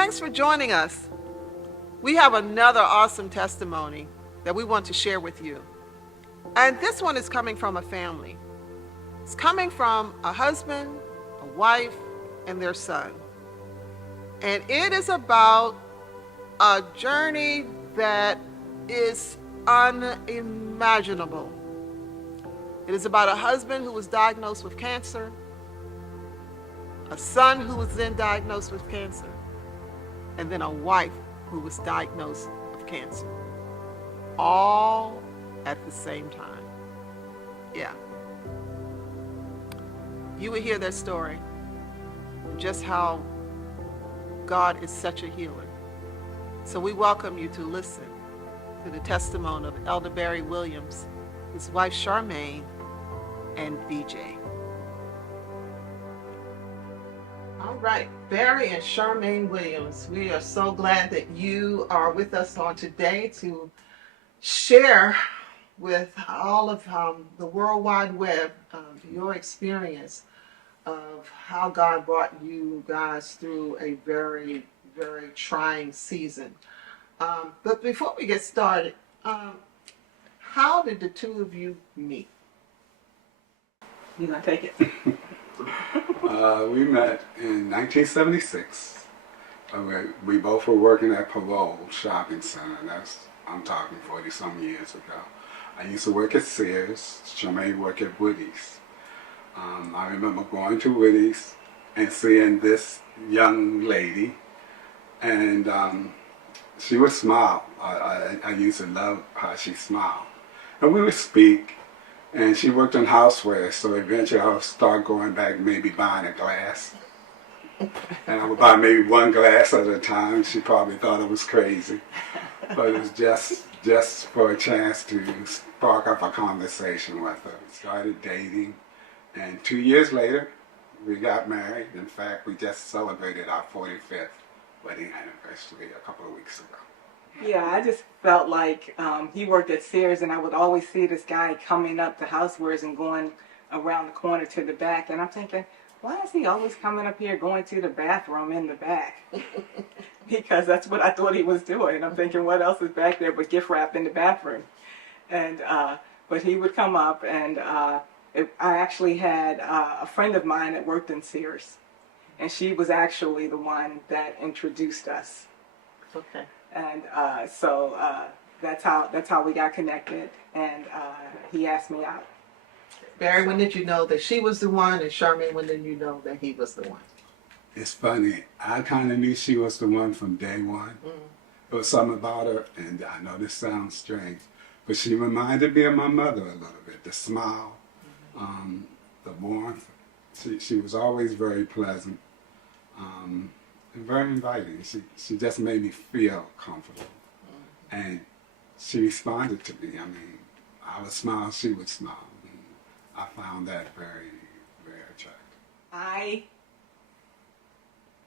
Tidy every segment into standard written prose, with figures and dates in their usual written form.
Thanks for joining us. We have another awesome testimony that we want to share with you. And this one is coming from a family. It's coming from a husband, a wife, and their son. And it is about a journey that is unimaginable. It is about a husband who was diagnosed with cancer, a son who was then diagnosed with cancer, and then a wife who was diagnosed with cancer. All at the same time. Yeah. You will hear their story, just how God is such a healer. So we welcome you to listen to the testimony of Elder Barry Williams, his wife Charmaine, and BJ. All right, Barry and Charmaine Williams, we are so glad that you are with us on today to share with all of the World Wide Web your experience of how God brought you guys through a very, very trying season. But before we get started, how did the two of you meet? You gonna take it? We met in 1976. We both were working at Parole Shopping Center. I'm talking 40-some years ago. I used to work at Sears. Charmaine worked at Woody's. I remember going to Woody's and seeing this young lady, and she would smile. I used to love how she smiled. And we would speak, and she worked in houseware, so eventually I would start going back, maybe buying a glass. And I would buy maybe one glass at a time. She probably thought I was crazy. But it was just for a chance to spark up a conversation with her. We started dating, and 2 years later, we got married. In fact, we just celebrated our 45th wedding anniversary a couple of weeks ago. Yeah, I just felt like he worked at Sears, and I would always see this guy coming up to housewares and going around the corner to the back, and I'm thinking, why is he always coming up here going to the bathroom in the back? Because that's what I thought he was doing. I'm thinking, what else is back there but gift wrap in the bathroom? And but he would come up, and I actually had a friend of mine that worked in Sears, and she was actually the one that introduced us. Okay. And so that's how we got connected, and he asked me out. Barry, when did you know that she was the one, and Charmaine, when did you know that he was the one? It's funny. I kind of knew she was the one from day one. There was something about her, and I know this sounds strange, but she reminded me of my mother a little bit. The smile, the warmth. She was always very pleasant and very inviting. She just made me feel comfortable. And she responded to me. I mean, I would smile, she would smile. I found that very, very attractive. I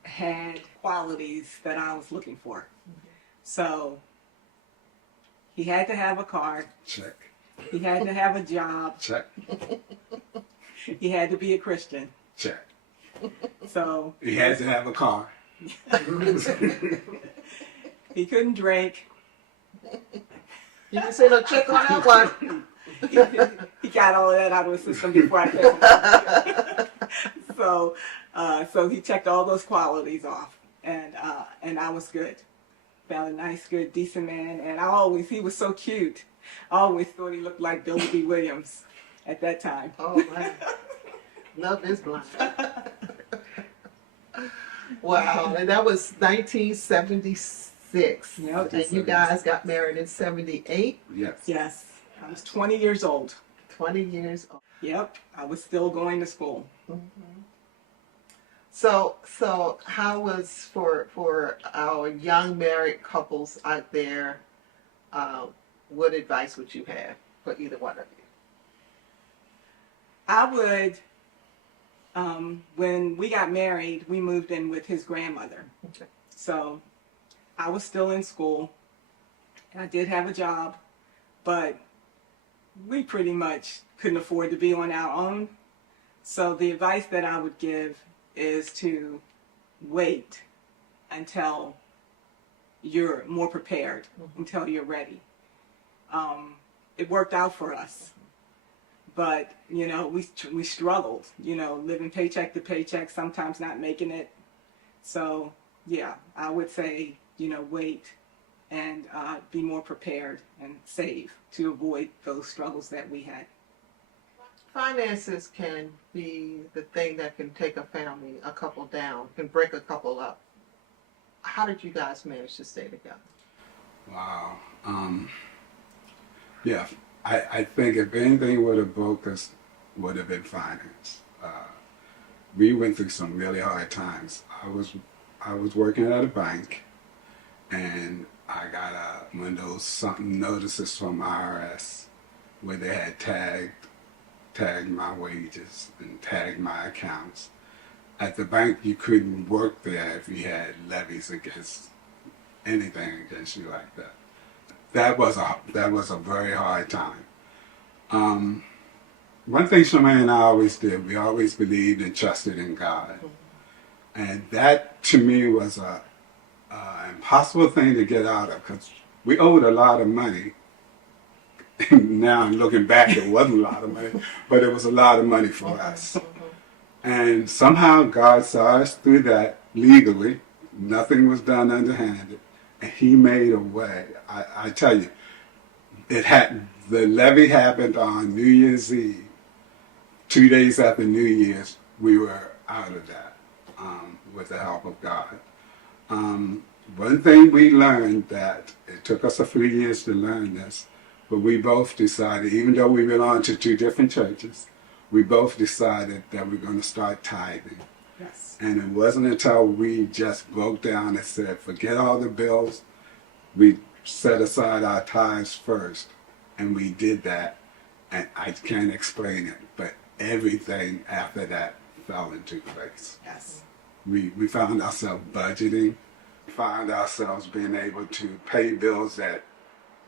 had qualities that I was looking for. So he had to have a car. Check. He had to have a job. Check. He had to be a Christian. Check. So He had to have a car. he couldn't drink. You can say no check on that one. He got all of that out of his system before I came. So he checked all those qualities off, and I was good. Found a nice, good, decent man, and he was so cute. I always thought he looked like Billy D. Williams at that time. Oh man, love is blind. Wow, and that was 1976. Yep. And you guys got married in 78? Yes. Yes, I was 20 years old. 20 years old. Yep, I was still going to school. So how was for our young married couples out there, what advice would you have for either one of you? I would, when we got married, we moved in with his grandmother. Okay. So I was still in school, and I did have a job, but we pretty much couldn't afford to be on our own. So the advice that I would give is to wait until you're more prepared, until you're ready. It worked out for us, but we struggled, living paycheck to paycheck, sometimes not making it. So yeah, I would say, wait and be more prepared and save to avoid those struggles that we had. Finances can be the thing that can take a family, a couple down, can break a couple up. How did you guys manage to stay together? Wow. Yeah, I think if anything would have broke us, would have been finance. We went through some really hard times. I was working at a bank, and I got one of those something notices from IRS where they had tagged my wages and tagged my accounts. At the bank, you couldn't work there if you had levies against anything against you like that. That was a very hard time. One thing Shemaine and I always did, we always believed and trusted in God. And that, to me, was a impossible thing to get out of, because we owed a lot of money. Now, looking back, it wasn't a lot of money, but it was a lot of money for us. And somehow God saw us through that legally. Nothing was done underhanded. And He made a way. I tell you, the levy happened on New Year's Eve. 2 days after New Year's, we were out of that with the help of God. One thing we learned, that it took us a few years to learn this, but we both decided, even though we belonged to two different churches, we both decided that we're going to start tithing. Yes. And it wasn't until we just broke down and said, forget all the bills, we set aside our tithes first. And we did that, and I can't explain it, but everything after that fell into place. Yes. We found ourselves budgeting, found ourselves being able to pay bills that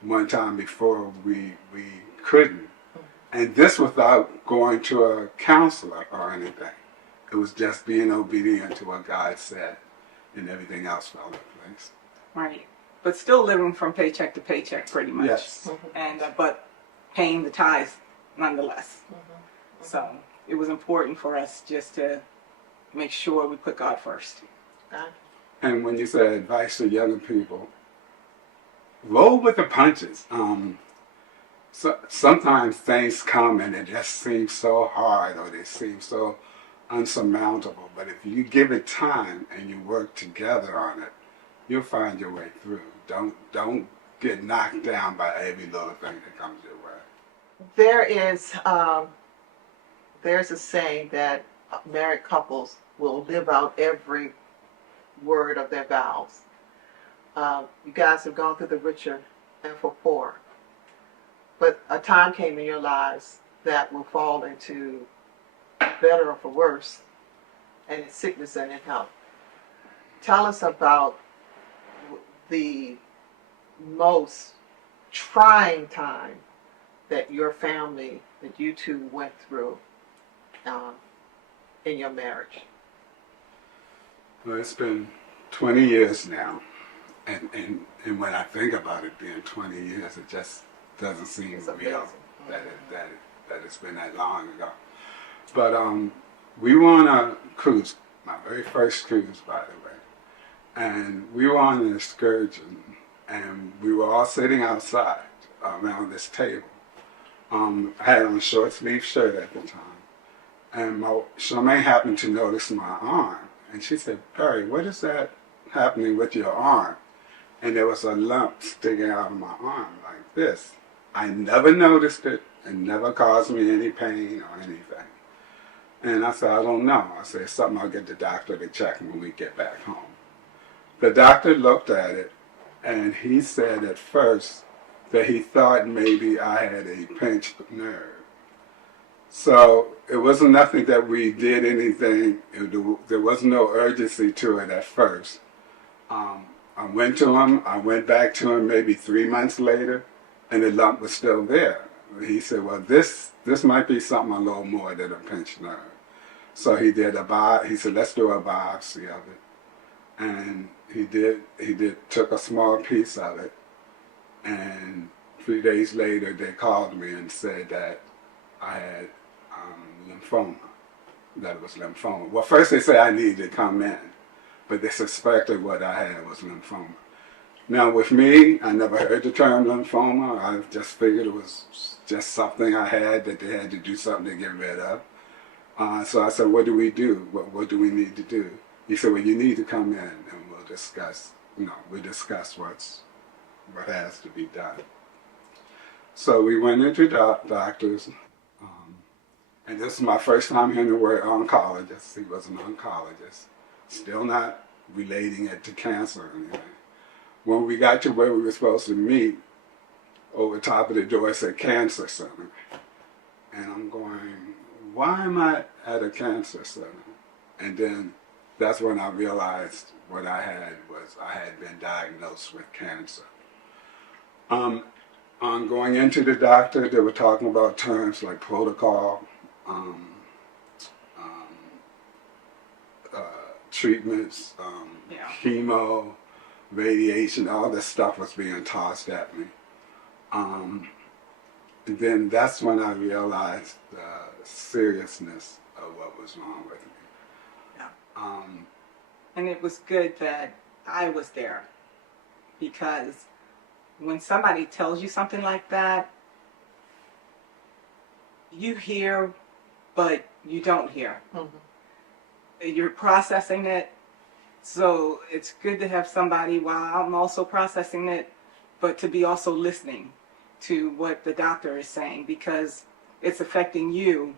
one time before we couldn't. And this without going to a counselor or anything. It was just being obedient to what God said, and everything else fell into place. Right. But still living from paycheck to paycheck, pretty much. Yes. And but paying the tithes nonetheless. So it was important for us just to make sure we put God first. And when you say advice to younger people, roll with the punches. So sometimes things come and it just seems so hard, or they seem so unsurmountable. But if you give it time and you work together on it, you'll find your way through. Don't get knocked down by every little thing that comes your way. There's a saying that married couples will live out every word of their vows. You guys have gone through the richer and for poor, but a time came in your lives that will fall into better or for worse, and in sickness and in health. Tell us about the most trying time that your family, that you two went through in your marriage. Well, it's been 20 years now, and when I think about it being 20 years, it just doesn't seem real that it's been that long ago. But we were on a cruise, my very first cruise, by the way, and we were on an excursion, and we were all sitting outside around this table. I had on a short sleeve shirt at the time, and Charmaine happened to notice my arm, and she said, "Perry, what is that happening with your arm?" And there was a lump sticking out of my arm like this. I never noticed it, and never caused me any pain or anything. And I said, "I don't know." I said, "It's something I'll get the doctor to check when we get back home." The doctor looked at it, and he said at first that he thought maybe I had a pinched nerve. So it wasn't nothing that we did anything. There was no urgency to it at first. I went to him. I went back to him maybe 3 months later, and the lump was still there. He said, "Well, this might be something a little more than a pinched nerve." So he did he said, "Let's do a biopsy of it." and he took a small piece of it, and 3 days later they called me and said that I had lymphoma, that it was lymphoma. Well, first they said I needed to come in, but they suspected what I had was lymphoma. Now with me, I never heard the term lymphoma. I just figured it was just something I had that they had to do something to get rid of. So I said, what do we do? What do we need to do? He said, well, you need to come in and we'll discuss, we discuss what has to be done. So we went into doctors, and this is my first time hearing the word oncologist. He was an oncologist, still not relating it to cancer or anything. When we got to where we were supposed to meet, over top of the door it said Cancer Center. And I'm going, why am I at a cancer center? And then that's when I realized what I had been diagnosed with cancer. On going into the doctor, they were talking about terms like protocol, treatments, chemo, radiation, all this stuff was being tossed at me. And then that's when I realized the seriousness of what was wrong with me. Yeah. And it was good that I was there, because when somebody tells you something like that, you hear, but you don't hear. Mm-hmm. You're processing it, so it's good to have somebody while I'm also processing it, but to be also listening to what the doctor is saying, because it's affecting you.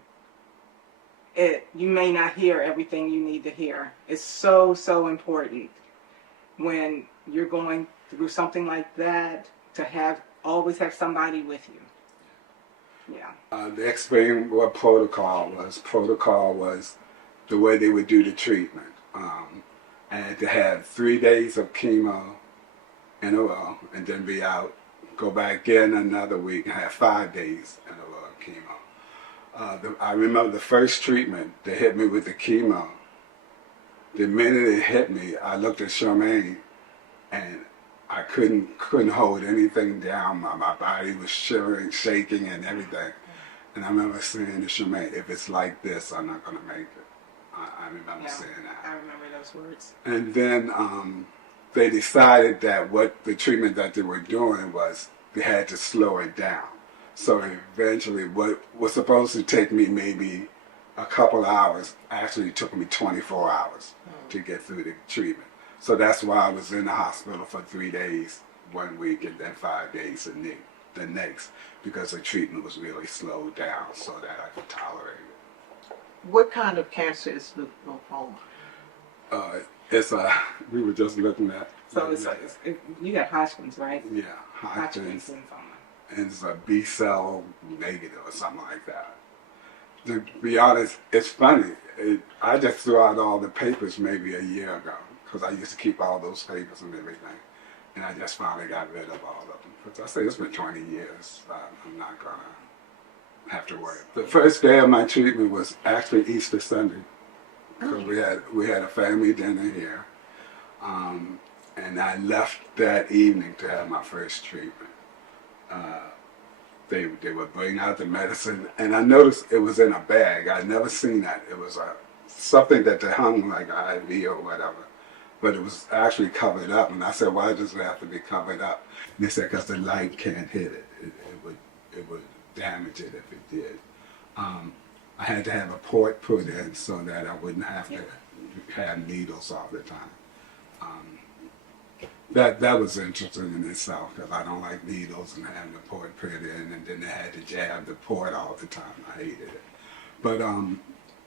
You may not hear everything you need to hear. It's so, so important when you're going through something like that to always have somebody with you. Yeah. They explained what protocol was. Protocol was the way they would do the treatment. And to have 3 days of chemo in a row, and then be out, go back in another week, and have 5 days in a row of chemo. I remember the first treatment, they hit me with the chemo. The minute it hit me, I looked at Charmaine, and I couldn't hold anything down. My body was shivering, shaking, and everything. And I remember saying to Charmaine, if it's like this, I'm not going to make it. I remember saying that. I remember those words. And then they decided that what the treatment that they were doing was they had to slow it down. So eventually what was supposed to take me maybe a couple hours actually took me 24 hours to get through the treatment. So that's why I was in the hospital for 3 days, 1 week, and then 5 days the next, because the treatment was really slowed down so that I could tolerate it. What kind of cancer is lymphoma? We were just looking at. So you got Hodgkin's, right? Yeah, Hodgkin's. Lymphoma. And it's a B cell negative or something like that. To be honest, it's funny. I just threw out all the papers maybe a year ago, because I used to keep all those papers and everything. And I just finally got rid of all of them. Because I say it's been 20 years. I'm not going to have to worry. The first day of my treatment was actually Easter Sunday. Because we had a family dinner here. And I left that evening to have my first treatment. They would bring out the medicine, and I noticed it was in a bag. I'd never seen that. It was something that they hung like an IV or whatever, but it was actually covered up. And I said, why does it have to be covered up? And they said, because the light can't hit it. It would damage it if it did. I had to have a port put in so that I wouldn't have to have needles all the time. That was interesting in itself, because I don't like needles and having the port put in, and then they had to jab the port all the time. I hated it. But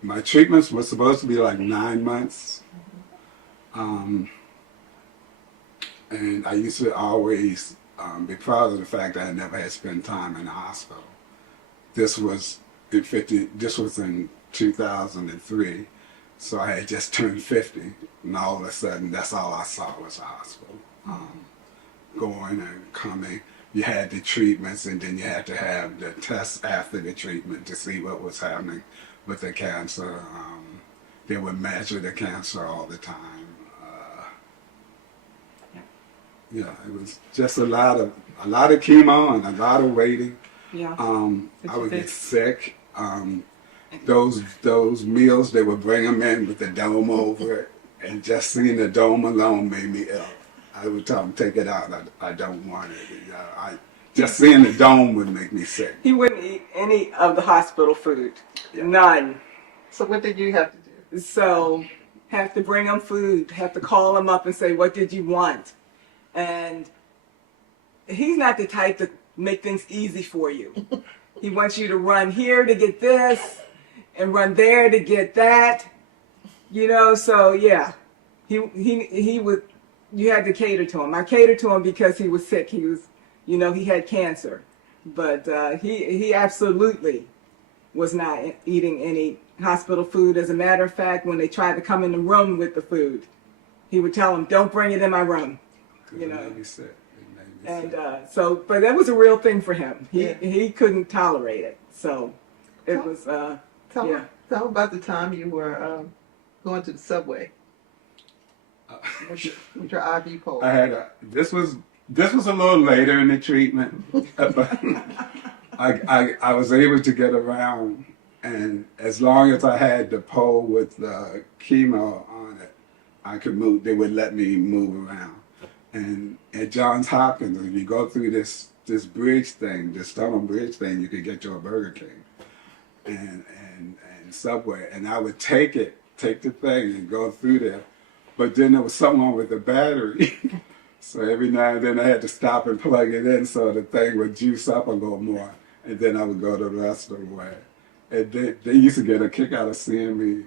my treatments were supposed to be like 9 months. And I used to always be proud of the fact that I never had spent time in the hospital. This was in 2003, so I had just turned 50, and all of a sudden, that's all I saw was a hospital. Going and coming, you had the treatments, and then you had to have the tests after the treatment to see what was happening with the cancer. They would measure the cancer all the time. Yeah, it was just a lot of chemo and a lot of waiting. Yeah. Did I you would think? get sick. Those meals they would bring them in with the dome over it, and just seeing the dome alone made me ill. I would tell them take it out. I don't want it. Just seeing the dome would make me sick. He wouldn't eat any of the hospital food. Yeah. None. So what did you have to do? So have to bring him food, have to call him up and say, what did you want? And he's not the type to make things easy for you. He wants you to run here to get this and run there to get that. You know, so yeah. He would, you had to cater to him. I catered to him because he was sick. He was, you know, he had cancer. But he absolutely was not eating any hospital food. As a matter of fact, when they tried to come in the room with the food, he would tell them, don't bring it in my room. You know. It made me sick. It made me And sick. so, but that was a real thing for him. Yeah. He couldn't tolerate it. So it was, Tell, yeah. tell about the time you were going to the subway with your IV pole. I had this was a little later in the treatment, but I was able to get around, and as long as I had the pole with the chemo on it, I could move. They would let me move around. And at Johns Hopkins, if you go through this bridge thing, this tunnel bridge thing, you could get to a Burger King and Subway, and I would take the thing and go through there. But then there was something wrong with the battery. So every now and then I had to stop and plug it in so the thing would juice up a little more. And then I would go the rest of the way. And they used to get a kick out of seeing me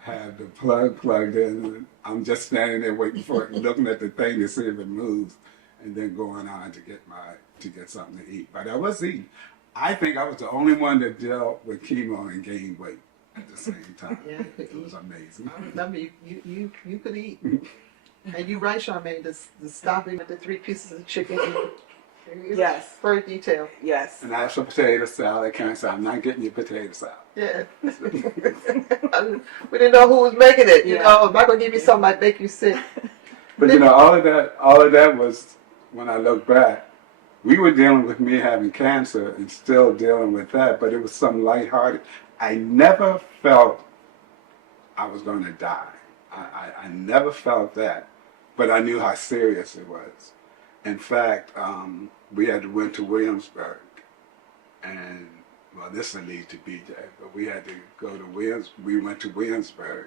have the plug plugged in. And I'm just standing there waiting for it, looking at the thing to see if it moves, and then going on to get something to eat. But I was eating. I think I was the only one that dealt with chemo and gained weight at the same time. Yeah, you could It was eat. amazing. I remember you could eat. And you right, Charmaine, the stopping with the 3 pieces of chicken. Yes. Very detailed. Yes. And I have some potato salad. Can't say I'm not getting your potato salad. Yeah. We didn't know who was making it. You Yeah. know, if I'm gonna give you something, I'd make you sick. But you know, all of that was, when I look back, we were dealing with me having cancer and still dealing with that, but it was something lighthearted. I never felt I was going to die. I never felt that, but I knew how serious it was. In fact, we went to Williamsburg, and well, this will lead to BJ, but we had to go to we went to Williamsburg,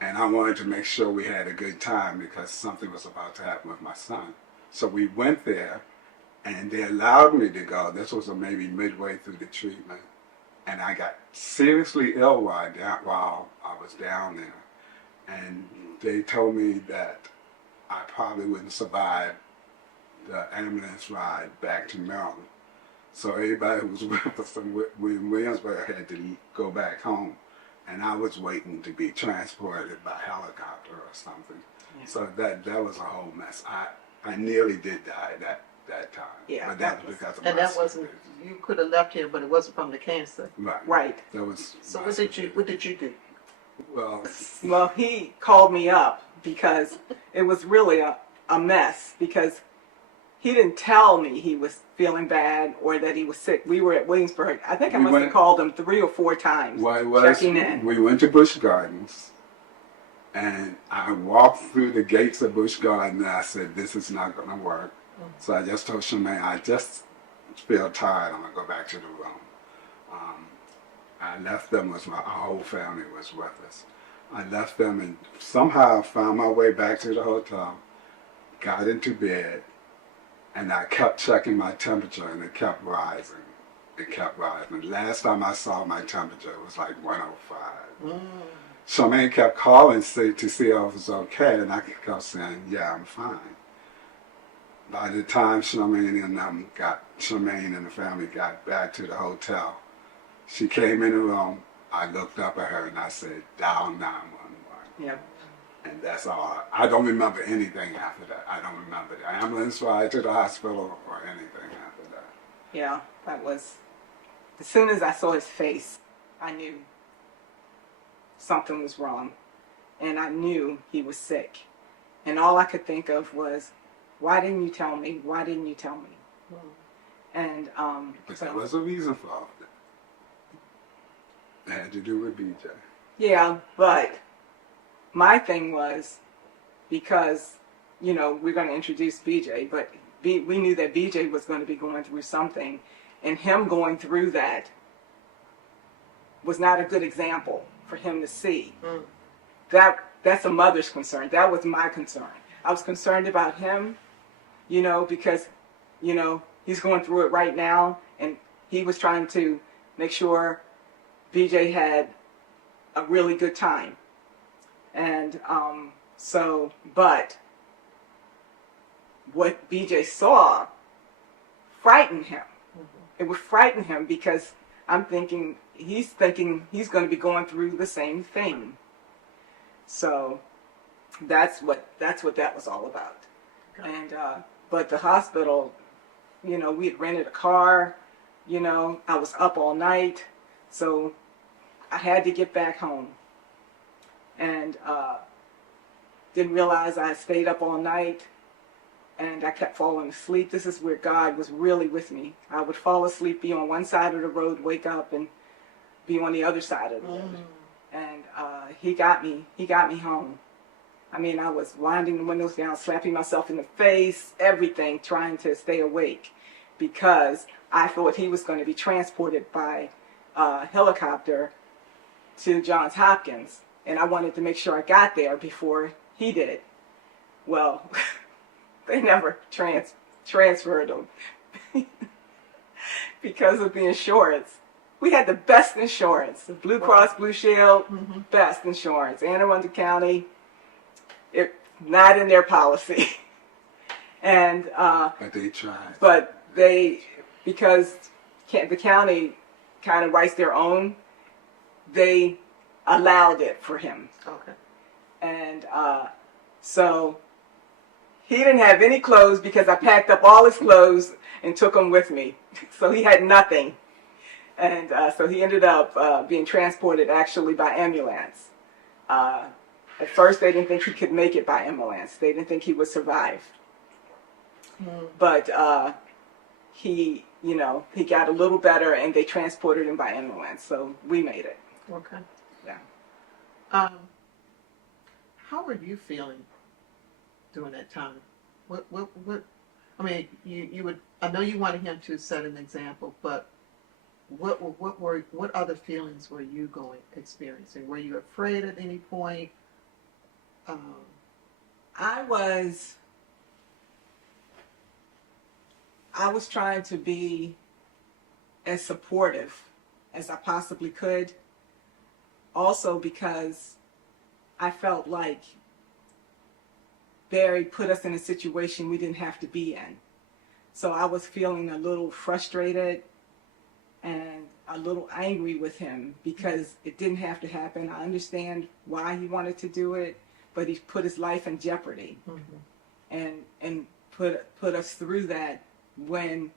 and I wanted to make sure we had a good time because something was about to happen with my son. So we went there, and they allowed me to go. This was maybe midway through the treatment, and I got seriously ill while I was down there. And they told me that I probably wouldn't survive the ambulance ride back to Maryland. So everybody who was with us in Williamsburg had to go back home. And I was waiting to be transported by helicopter or something. Yeah. So that was a whole mess. I nearly did die that time. Yeah, But that that was because of And my that wasn't. You could have left here, but it wasn't from the cancer. Right. Right. That was. So what did you do? Well, Well, he called me up because it was really a mess because he didn't tell me he was feeling bad or that he was sick. We were at Williamsburg. I think I We must have went- called him 3 or 4 times what it was, checking in. we went to Busch Gardens, and I walked through the gates of Busch Gardens, and I said, this is not going to work. So I just told Charmaine, I just feel tired. I'm going to go back to the room. I left them, our whole family was with us. I left them and somehow found my way back to the hotel, got into bed, and I kept checking my temperature, and it kept rising. It kept rising. Last time I saw my temperature, it was like 105. Charmaine kept calling to see if I was okay, and I kept saying, yeah, I'm fine. By the time Charmaine and the family got back to the hotel, she came in the room. I looked up at her and I said, dial 911. Yeah. And that's all. I don't remember anything after that. I don't remember the ambulance ride to the hospital or anything after that. Yeah, that was, as soon as I saw his face, I knew something was wrong. And I knew he was sick. And all I could think of was, Why didn't you tell me? Why didn't you tell me? And But there was a reason for all of that. It had to do with BJ. yeah, but my thing was because, you know, we're going to introduce BJ, but we knew that BJ was going to be going through something, and him going through that was not a good example for him to see. That's a mother's concern. That was my concern. I was concerned about him, you know, because, you know, he's going through it right now, and he was trying to make sure BJ had a really good time. And but what BJ saw frightened him. It would frighten him because he's thinking he's going to be going through the same thing. So that's what that was all about. Okay. And but the hospital, you know, we had rented a car. You know, I was up all night, so I had to get back home. And didn't realize I stayed up all night, and I kept falling asleep. This is where God was really with me. I would fall asleep, be on one side of the road, wake up, and be on the other side of the road. And he got me home. I mean, I was winding the windows down, slapping myself in the face, everything, trying to stay awake, because I thought he was going to be transported by helicopter to Johns Hopkins, and I wanted to make sure I got there before he did. Well, they never transferred him because of the insurance. We had the best insurance, the Blue Cross Blue Shield, best insurance. Anne Arundel County, it not in their policy. And but they tried. But because the county kind of writes their own, they allowed it for him. Okay. And so he didn't have any clothes because I packed up all his clothes and took them with me. So he had nothing. And so he ended up being transported actually by ambulance. At first they didn't think he could make it by ambulance. They didn't think he would survive. But he, you know, he got a little better and they transported him by ambulance. So we made it. Okay. Yeah. How were you feeling during that time? What I mean, you would, I know you wanted him to set an example, but what other feelings were you experiencing? Were you afraid at any point? I was trying to be as supportive as I possibly could. Also because I felt like Barry put us in a situation we didn't have to be in. So I was feeling a little frustrated and a little angry with him because it didn't have to happen. I understand why he wanted to do it, but he put his life in jeopardy and put us through that when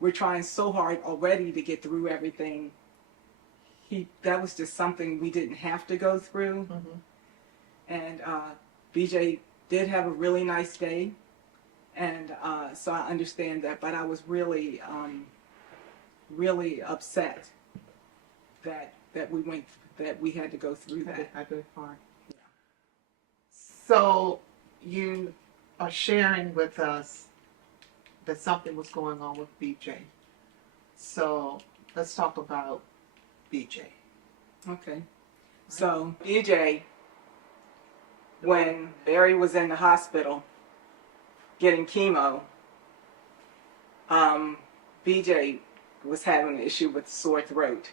we're trying so hard already to get through everything. That was just something we didn't have to go through. And BJ did have a really nice day, and so I understand that, but I was really really upset that we had to go through that. I did hard. Yeah. So you are sharing with us that something was going on with BJ. So let's talk about BJ. Okay. So BJ, when Barry was in the hospital getting chemo, BJ was having an issue with sore throat.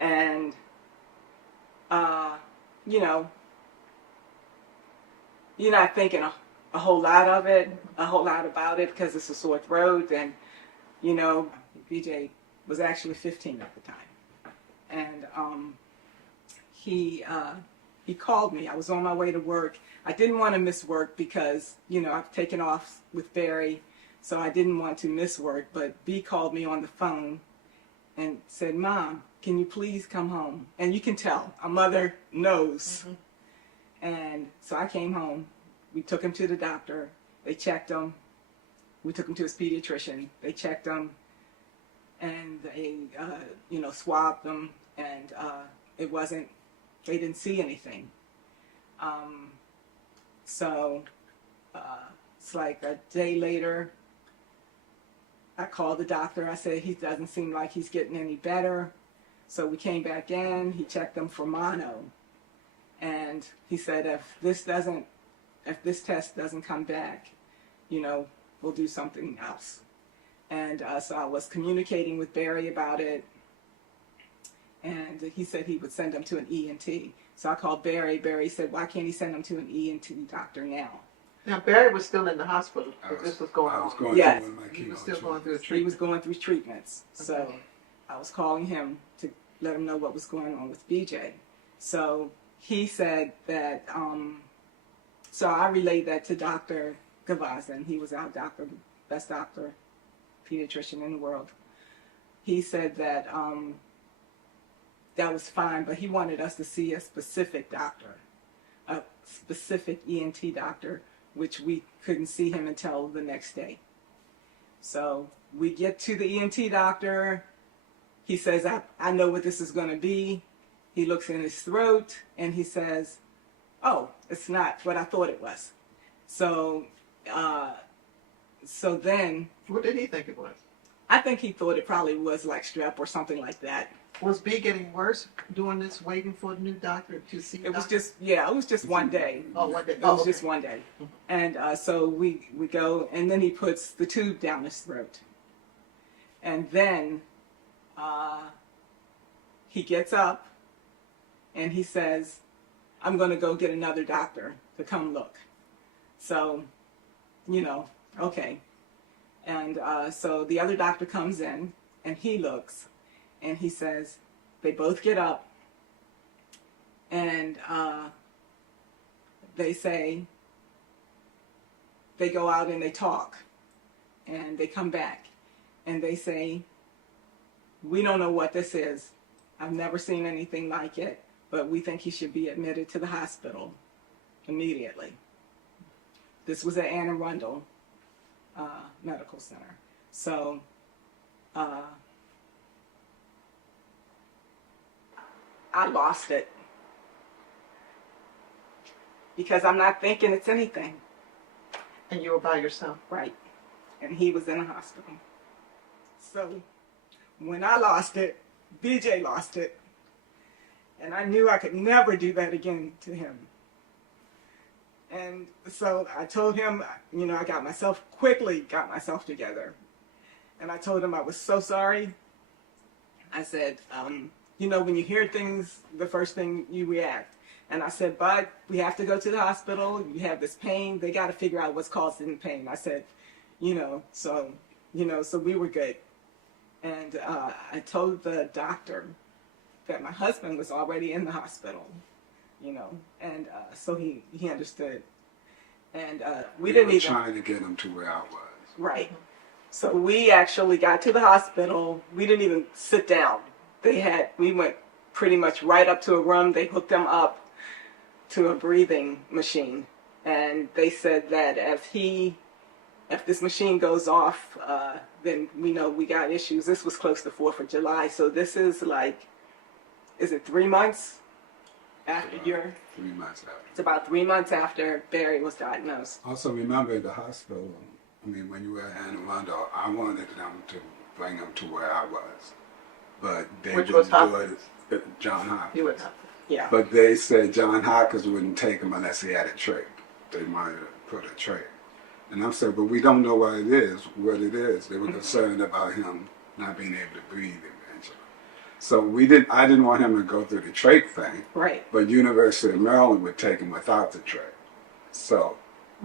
And, you know, you're not thinking a whole lot about it because it's a sore throat. And, you know, BJ was actually 15 at the time. And he called me. I was on my way to work. I didn't want to miss work because, you know, I've taken off with Barry, so I didn't want to miss work. But B called me on the phone and said, "Mom, can you please come home?" And you can tell, a mother knows. And so I came home. We took him to the doctor, They checked him. We took him to his pediatrician. They checked him, and they, swabbed him, and it wasn't. They didn't see anything. So it's like a day later. I called the doctor. I said, he doesn't seem like he's getting any better. So we came back in. He checked him for mono. And he said, if this test doesn't come back, we'll do something else. And so I was communicating with Barry about it. And he said he would send him to an ENT. So I called Barry. Barry said, why can't he send him to an ENT doctor now? Now, Barry was still in the hospital, but this was going on. I was going Yes. through one of my He was chemo still going through a treatments. He was treatment. going through treatments. So Okay. I was calling him to let him know what was going on with BJ. So he said that, so I relayed that to Dr. Gavazin. He was our doctor, best doctor, pediatrician in the world. He said that that was fine, but he wanted us to see a specific doctor, a specific ENT doctor, which we couldn't see him until the next day. So we get to the ENT doctor. He says, I know what this is going to be. He looks in his throat and he says, oh, it's not what I thought it was. So then What did he think it was? I think he thought it probably was like strep or something like that. Was B getting worse doing this, waiting for the new doctor to see? It was just one day. Oh, one day. It was okay. just one day. And so we go, and then he puts the tube down his throat. And then he gets up and he says, I'm going to go get another doctor to come look. So, okay. And so the other doctor comes in and he looks and he says, they both get up and they say, they go out and they talk and they come back and they say, we don't know what this is. I've never seen anything like it, but we think he should be admitted to the hospital immediately. This was at Anne Arundel Medical Center. So I lost it because I'm not thinking it's anything. And you were by yourself. Right. And he was in a hospital. So when I lost it, BJ lost it. And I knew I could never do that again to him. And so I told him, I quickly got myself together. And I told him I was so sorry. I said, when you hear things, the first thing you react. And I said, but we have to go to the hospital. You have this pain. They got to figure out what's causing the pain. I said, so we were good. And I told the doctor that my husband was already in the hospital, and so he understood. And we didn't were even trying to get him to where I was. right. So we actually got to the hospital. We didn't even sit down. We went pretty much right up to a room. They hooked him up to a breathing machine, and they said that if this machine goes off, then we know we got issues. This was close to 4th of July, so this is is it 3 months after 3 months after. It's about 3 months after Barry was diagnosed. Also, remember at the hospital, when you were at Anne Arundel, I wanted them to bring him to where I was. But they Which wouldn't was do Hopkins? it. John Hopkins. You would not. Yeah. But they said John Hopkins wouldn't take him unless he had a trach. They might have put a trach. And I'm saying, but we don't know what it is. They were concerned about him not being able to breathe eventually. So I didn't want him to go through the trach thing. Right. But University of Maryland would take him without the trach. So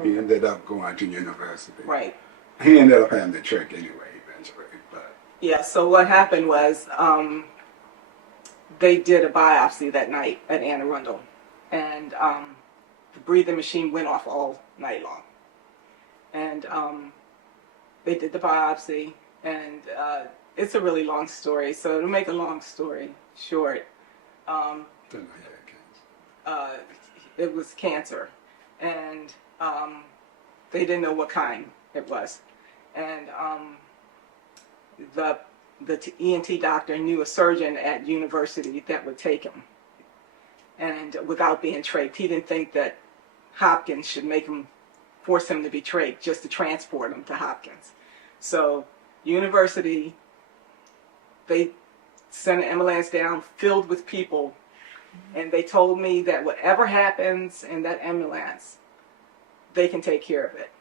he ended up going to university. Right. He ended up having the trach anyway eventually. But Yeah, so what happened was they did a biopsy that night at Anne Arundel, and the breathing machine went off all night long. And they did the biopsy, and it's a really long story, so to make a long story short, then I had cancer. it was cancer. And They didn't know what kind it was. And the ENT doctor knew a surgeon at university that would take him. And without being trached, he didn't think that Hopkins should force him to be trached just to transport him to Hopkins. So university, they sent an ambulance down filled with people, and they told me that whatever happens in that ambulance, they can take care of it.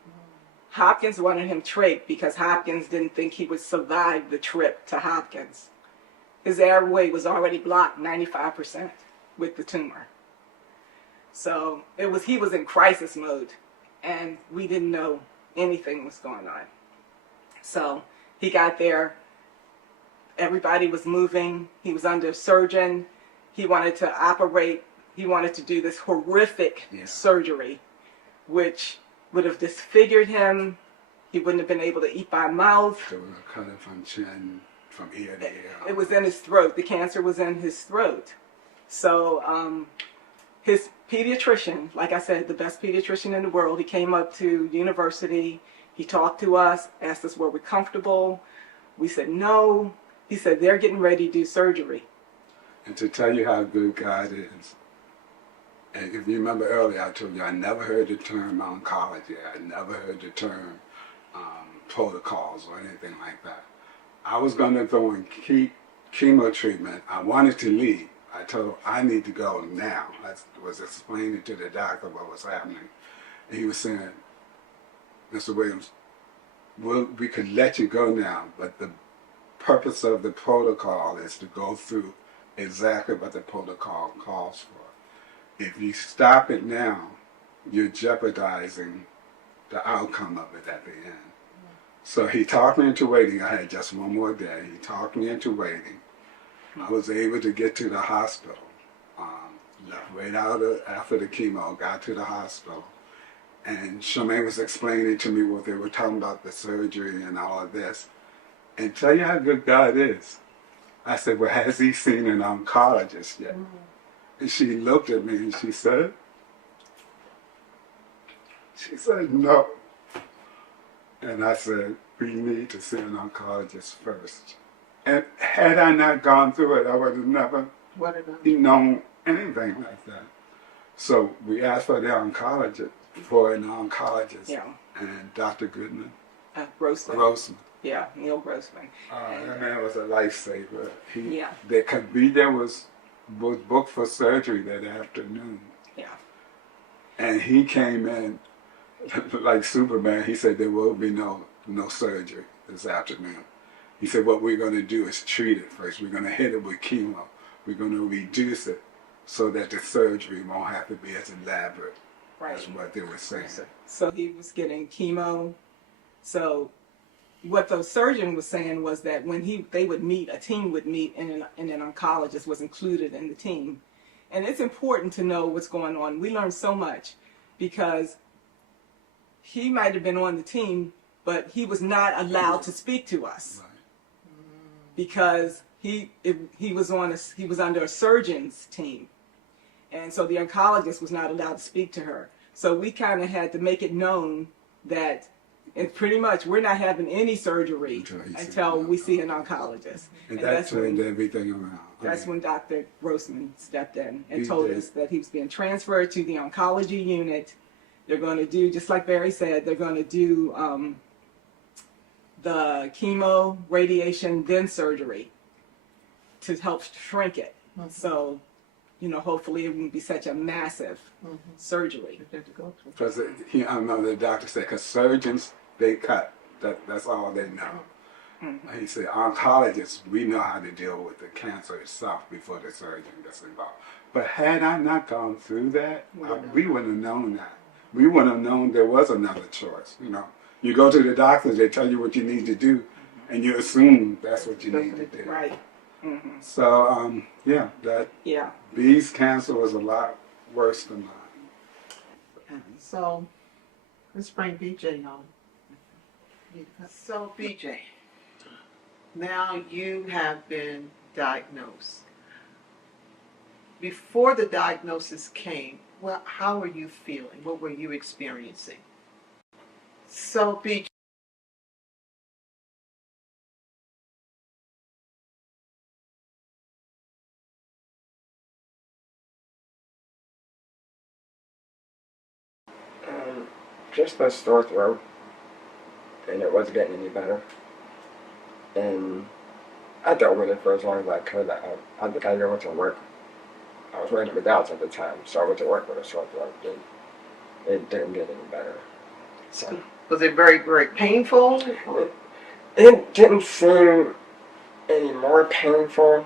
Hopkins wanted him trached because Hopkins didn't think he would survive the trip to Hopkins. His airway was already blocked 95% with the tumor. So he was in crisis mode, and we didn't know anything was going on. So he got there, everybody was moving, he was under a surgeon, he wanted to operate, he wanted to do this horrific surgery, which would have disfigured him. He wouldn't have been able to eat by mouth. They were cutting from chin, from ear to ear. It was in his throat. The cancer was in his throat. So his pediatrician, like I said, the best pediatrician in the world, he came up to university. He talked to us, asked us were we comfortable. We said no. He said they're getting ready to do surgery. And to tell you how good God is, and if you remember earlier, I told you I never heard the term oncology. I never heard the term protocols or anything like that. I was going to go in chemo treatment. I wanted to leave. I told him, I need to go now. I was explaining to the doctor what was happening. And he was saying, Mr. Williams, we could let you go now, but the purpose of the protocol is to go through exactly what the protocol calls for. If you stop it now, you're jeopardizing the outcome of it at the end. So he talked me into waiting. I had just one more day. He talked me into waiting. I was able to get to the hospital. Left right out after the chemo, got to the hospital. And Charmaine was explaining to me what they were talking about, the surgery and all of this. And tell you how good God is. I said, well, has he seen an oncologist yet? And she looked at me and she said, no. And I said, we need to see an oncologist first. And had I not gone through it, I would have never known anything like that. So we asked for an oncologist, Yeah. and Dr. Goodman. Grossman. Yeah, Neil Grossman. That man was a lifesaver. Yeah. The convener was booked for surgery that afternoon. Yeah. And he came in like Superman. He said there will be no surgery this afternoon. He said what we're going to do is treat it first. We're going to hit it with chemo. We're going to reduce it so that the surgery won't have to be as elaborate. Right. That's what they were saying. So he was getting chemo. So what the surgeon was saying was that when they would meet, a team would meet, and an oncologist was included in the team. And it's important to know what's going on. We learned so much because he might have been on the team, but he was not allowed to speak to us. Right. Because he was under a surgeon's team, and so the oncologist was not allowed to speak to her. So we kind of had to make it known that, pretty much, we're not having any surgery until we see an oncologist. And that turned everything around. That's when Dr. Grossman stepped in and told us that he was being transferred to the oncology unit. They're going to do, just like Barry said, they're going to do the chemo, radiation, then surgery to help shrink it. So, hopefully it won't be such a massive surgery. Because I remember the doctor said, because surgeons, they cut. That's all they know. He said, oncologists, we know how to deal with the cancer itself before the surgeon gets involved. But had I not gone through that, we wouldn't have known that. We wouldn't have known there was another choice, You go to the doctors, they tell you what you need to do, and you assume that's what you need to do. Right. So, B's cancer was a lot worse than mine. So, let's bring BJ on. So, BJ, now you have been diagnosed. Before the diagnosis came, how were you feeling? What were you experiencing? So, BJ, Just a sore throat, and it wasn't getting any better. And I dealt with it for as long as I could. I think I even went to work. I was working McDonald's at the time, so I went to work with a sore throat. It didn't get any better. So was it very, very painful? it didn't seem any more painful.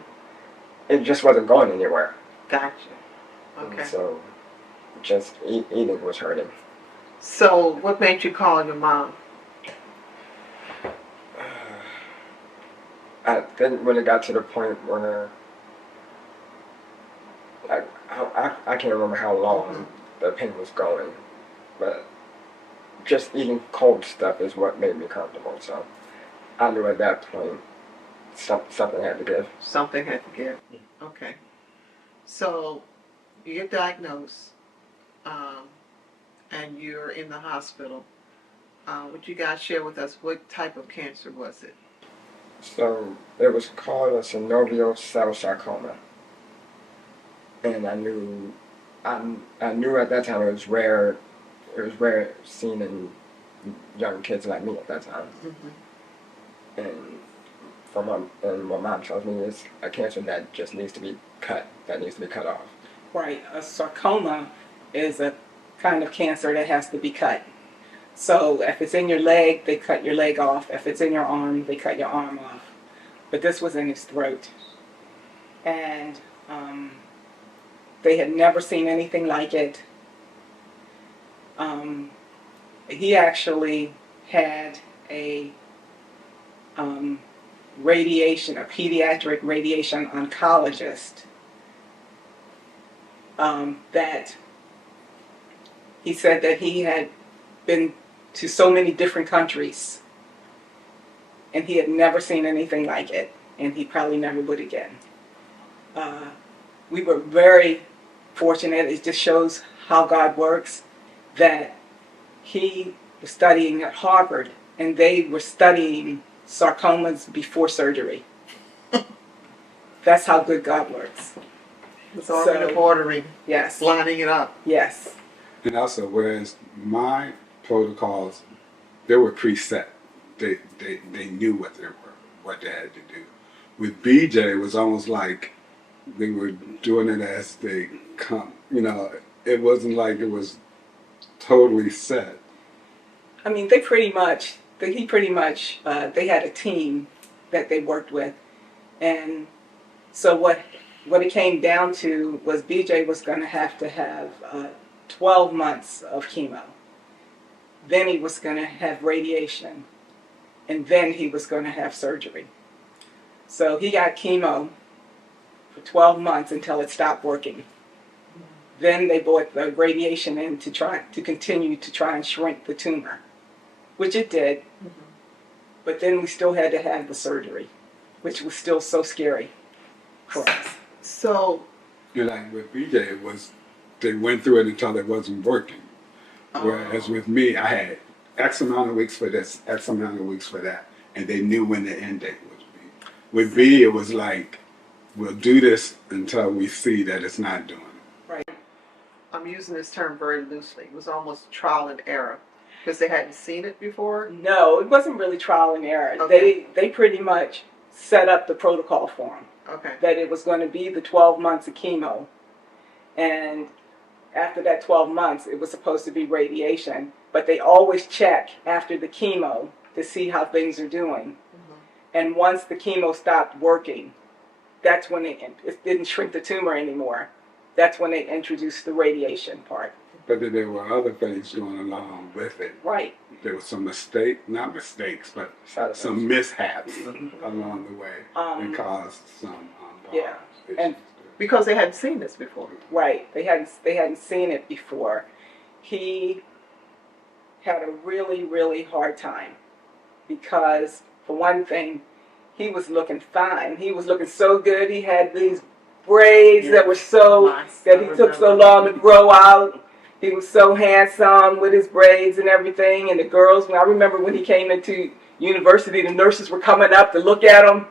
It just wasn't going anywhere. Gotcha. And Okay. so just eating was hurting. So, what made you call your mom? I think when it got to the point where I can't remember how long the pain was going, but just eating cold stuff is what made me comfortable. So I knew at that point something had to give. Something had to give. Okay. So, you get diagnosed, and you're in the hospital. Would you guys share with us what type of cancer was it? So it was called a synovial cell sarcoma, and I knew at that time it was rare. It was rare seen in young kids like me at that time. And and what mom tells me is a cancer that just needs to be cut. That needs to be cut off. Right. A sarcoma is a kind of cancer that has to be cut. So if it's in your leg, they cut your leg off. If it's in your arm, they cut your arm off. But this was in his throat. And they had never seen anything like it. He actually had a pediatric radiation oncologist that he said that he had been to so many different countries and he had never seen anything like it, and he probably never would again. We were very fortunate. It just shows how God works, that he was studying at Harvard and they were studying sarcomas before surgery. That's how good God works. It's already ordering, Yes. lining it up. Yes. And also, whereas my protocols, they were preset. They knew what they were, what they had to do. With BJ, it was almost like they were doing it as they come. You know, it wasn't like it was totally set. I mean, they had a team that they worked with. And so what it came down to was BJ was going to have 12 months of chemo. Then he was going to have radiation. And then he was going to have surgery. So he got chemo for 12 months until it stopped working. Then they brought the radiation in to continue to try and shrink the tumor, which it did. But then we still had to have the surgery, which was still so scary for us. So, You know, like with BJ, it was they went through it until it wasn't working. Whereas with me, I had X amount of weeks for this, X amount of weeks for that, and they knew when the end date would be. With B, it was like, we'll do this until we see that it's not doing it. Right. I'm using this term very loosely. It was almost trial and error because they hadn't seen it before. No, it wasn't really trial and error. Okay. They pretty much set up the protocol for him. Okay. That it was going to be the 12 months of chemo. And after that 12 months, it was supposed to be radiation. But they always check after the chemo to see how things are doing. And once the chemo stopped working, that's when it didn't shrink the tumor anymore. That's when they introduced the radiation part. But then there were other things going along with it. Right. There was some not mistakes, but some mishaps along the way that caused some Yeah. issues. And Because they hadn't seen this before. right, they hadn't seen it before. He had a really, really hard time because, for one thing, he was looking fine. He was looking so good. He had these braids that were that he took so long to grow out. He was so handsome with his braids and everything. And the girls, I remember when he came into university, the nurses were coming up to look at him.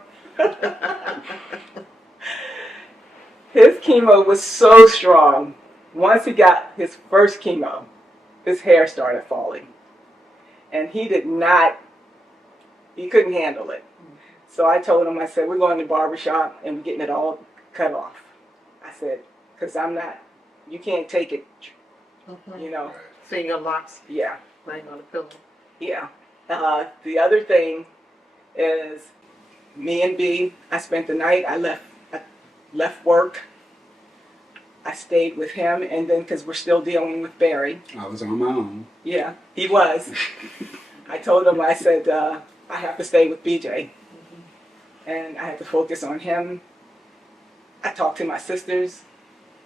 His chemo was so strong. Once he got his first chemo, his hair started falling. And he couldn't handle it. So I told him, I said, we're going to the barbershop and we're getting it all cut off. I said, because you can't take it, you know. Finger locks Yeah, laying on the pillow. yeah. The other thing is me and B, I spent the night, I left work. I stayed with him, and then because we're still dealing with Barry. I was on my own. Yeah, he was. I told him, I said, I have to stay with BJ. And I had to focus on him. I talked to my sisters.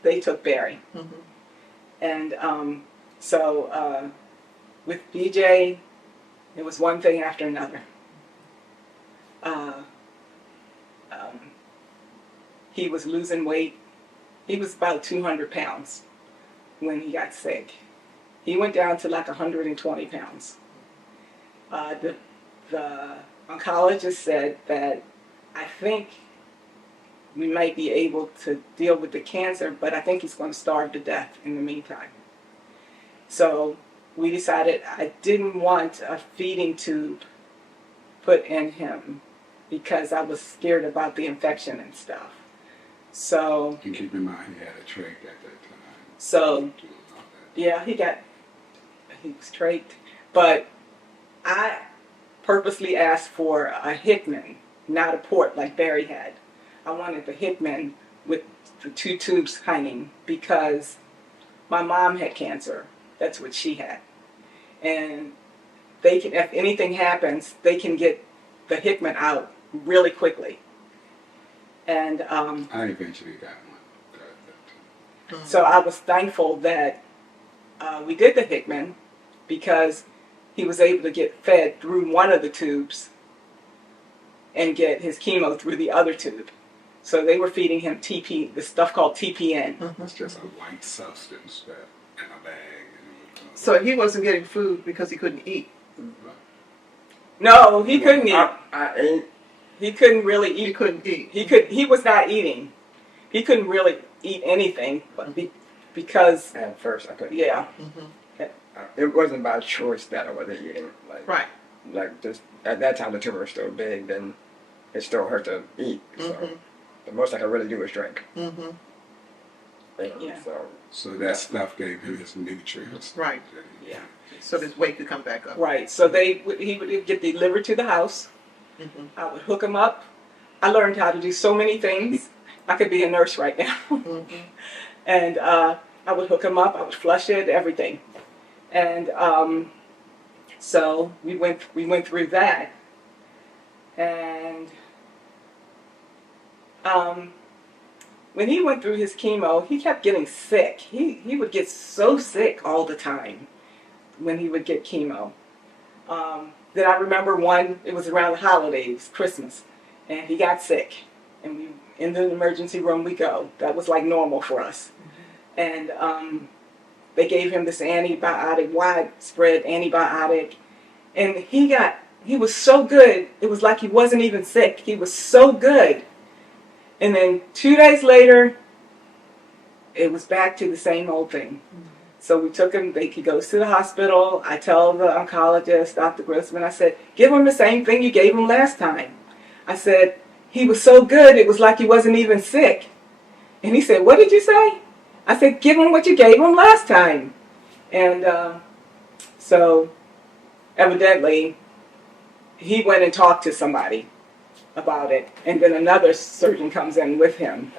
They took Barry. And so with BJ, it was one thing after another. He was losing weight. He was about 200 pounds when he got sick. He went down to like 120 pounds. The oncologist said that I think we might be able to deal with the cancer, but I think he's going to starve to death in the meantime. So we decided I didn't want a feeding tube put in him because I was scared about the infection and stuff. So, And keep in mind, he had a trach at that time. So, yeah, he was trached. But I purposely asked for a Hickman, not a port like Barry had. I wanted the Hickman with the 2 tubes hanging because my mom had cancer. That's what she had. And they can, if anything happens, they can get the Hickman out really quickly. And I eventually got one. so I was thankful that we did the Hickman because he was able to get fed through one of the tubes and get his chemo through the other tube. So they were feeding him the stuff called TPN. It's just a white substance that in a bag. So he wasn't getting food because he couldn't eat. No, he couldn't eat. I ate. He couldn't really eat. He couldn't eat. He was not eating. He couldn't really eat anything, but because At first, I couldn't. yeah. It wasn't by choice that I wasn't eating. Right. Like just at that time, the tumor was still big. Then it still hurt to eat. So the most I could really do was drink. Yeah. So that stuff gave him his nutrients. Right. Yeah. So his weight could come back up. Right. So he would get delivered to the house. I would hook him up. I learned how to do so many things. I could be a nurse right now. And I would hook him up. I would flush it, everything. And so we went through that. And when he went through his chemo, he kept getting sick. He would get so sick all the time when he would get chemo. Then I remember it was around the holidays, Christmas, and he got sick. And we in the emergency room we go. That was like normal for us. And they gave him this antibiotic, widespread antibiotic. And he was so good, it was like he wasn't even sick. He was so good. And then 2 days later, it was back to the same old thing. So we took him, he goes to the hospital. I tell the oncologist, Dr. Grossman, I said, give him the same thing you gave him last time. I said, he was so good, it was like he wasn't even sick. And he said, what did you say? I said, give him what you gave him last time. And so evidently, he went and talked to somebody about it. And then another surgeon comes in with him.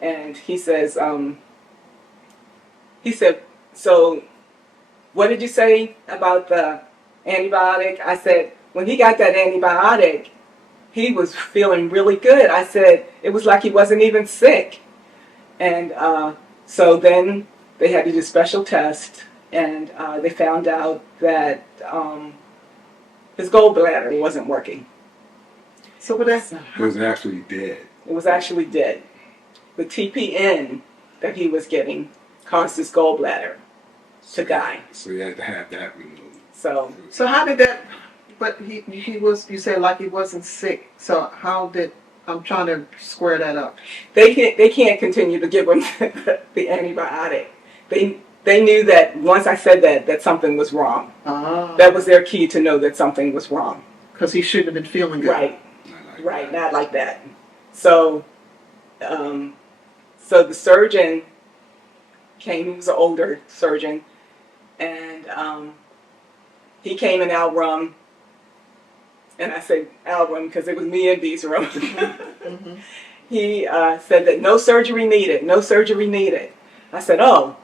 And he says, so what did you say about the antibiotic? I said, when he got that antibiotic, he was feeling really good. I said, it was like he wasn't even sick. And so then they had to do a special test, and they found out that his gallbladder wasn't working. So what that's It was actually dead. It was actually dead. The TPN that he was getting caused his gallbladder to die. So he had to have that removed. So So how did that? But he was. You said like he wasn't sick. So how did? I'm trying to square that up. they can't continue to give him the antibiotic. They knew that once I said that something was wrong. Ah. That was their key to know that something was wrong. Because he shouldn't have been feeling good. Right, Not like right, that. not like that. So, so the surgeon came. He was an older surgeon, and he came in our room. And I said our room because it was me and B's room. Mm-hmm. He said that no surgery needed, no surgery needed. I said, oh,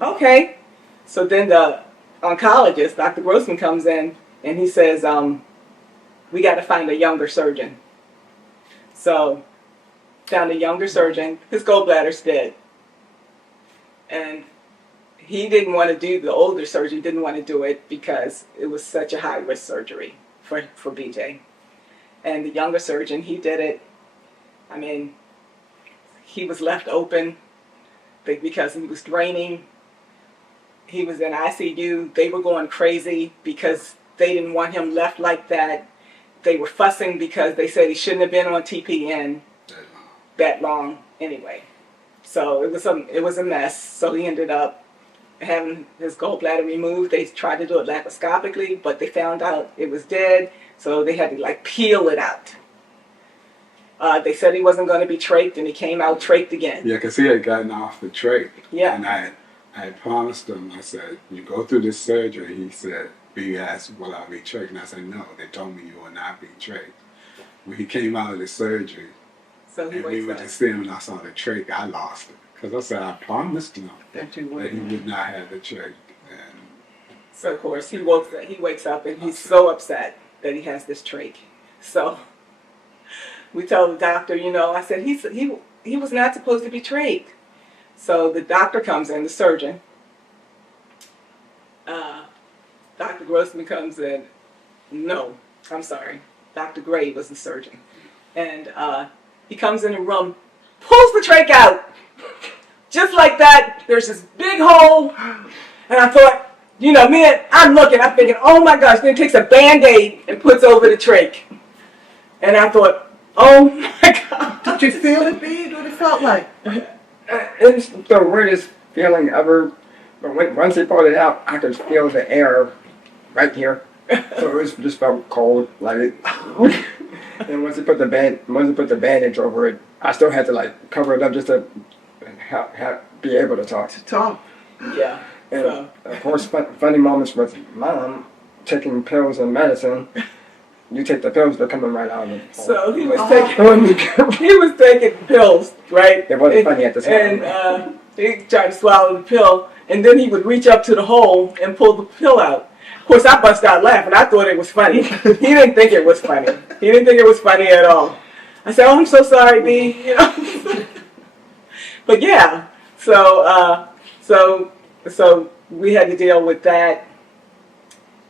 okay. So then the oncologist, Dr. Grossman, comes in and he says, we got to find a younger surgeon. So found a younger surgeon. His gallbladder's dead. And he didn't want to do, the older surgeon didn't want to do it because it was such a high-risk surgery for BJ. And the younger surgeon, he did it. I mean, he was left open because he was draining. He was in ICU. They were going crazy because they didn't want him left like that. They were fussing because they said he shouldn't have been on TPN that long anyway. So it was a mess. So he ended up having his gallbladder removed. They tried to do it laparoscopically, but they found out it was dead, so they had to like peel it out. They said he wasn't going to be trached, and he came out trached again. Yeah, because he had gotten off the trach. Yeah. And I had promised him, I said, you go through this surgery. He said, B asked, will I be trached? And I said, no, they told me you will not be trached. When he came out of the surgery, So he and we went wakes to up. see him and I saw the trach, I lost it. Because I said, I promised him That you that would. he would not have the trach. And So of course he wakes up and he's so upset that he has this trach. So we told the doctor, I said he was not supposed to be trached. So the doctor comes in, the surgeon. Dr. Grossman comes in. No, I'm sorry. Dr. Gray was the surgeon. And he comes in the room, pulls the trach out. Just like that, there's this big hole. And I thought, I'm thinking, oh my gosh. Then he takes a Band-Aid and puts over the trach. And I thought, oh my God. Did you feel it, B? What it felt like? It's the weirdest feeling ever. But once he pulled it out, I could feel the air right here. So it just felt cold, like. And once he put the bandage over it, I still had to cover it up just to be able to talk. To talk. Yeah. And So of course, funny moments with Mom taking pills and medicine. You take the pills, they're coming right out of it. So he was Oh. taking pills, right? It wasn't funny at the time. And he tried to swallow the pill, and then he would reach up to the hole and pull the pill out. Of course, I bust out laughing. I thought it was funny. He didn't think it was funny. He didn't think it was funny at all. I said, "Oh, I'm so sorry, B." But yeah, so we had to deal with that.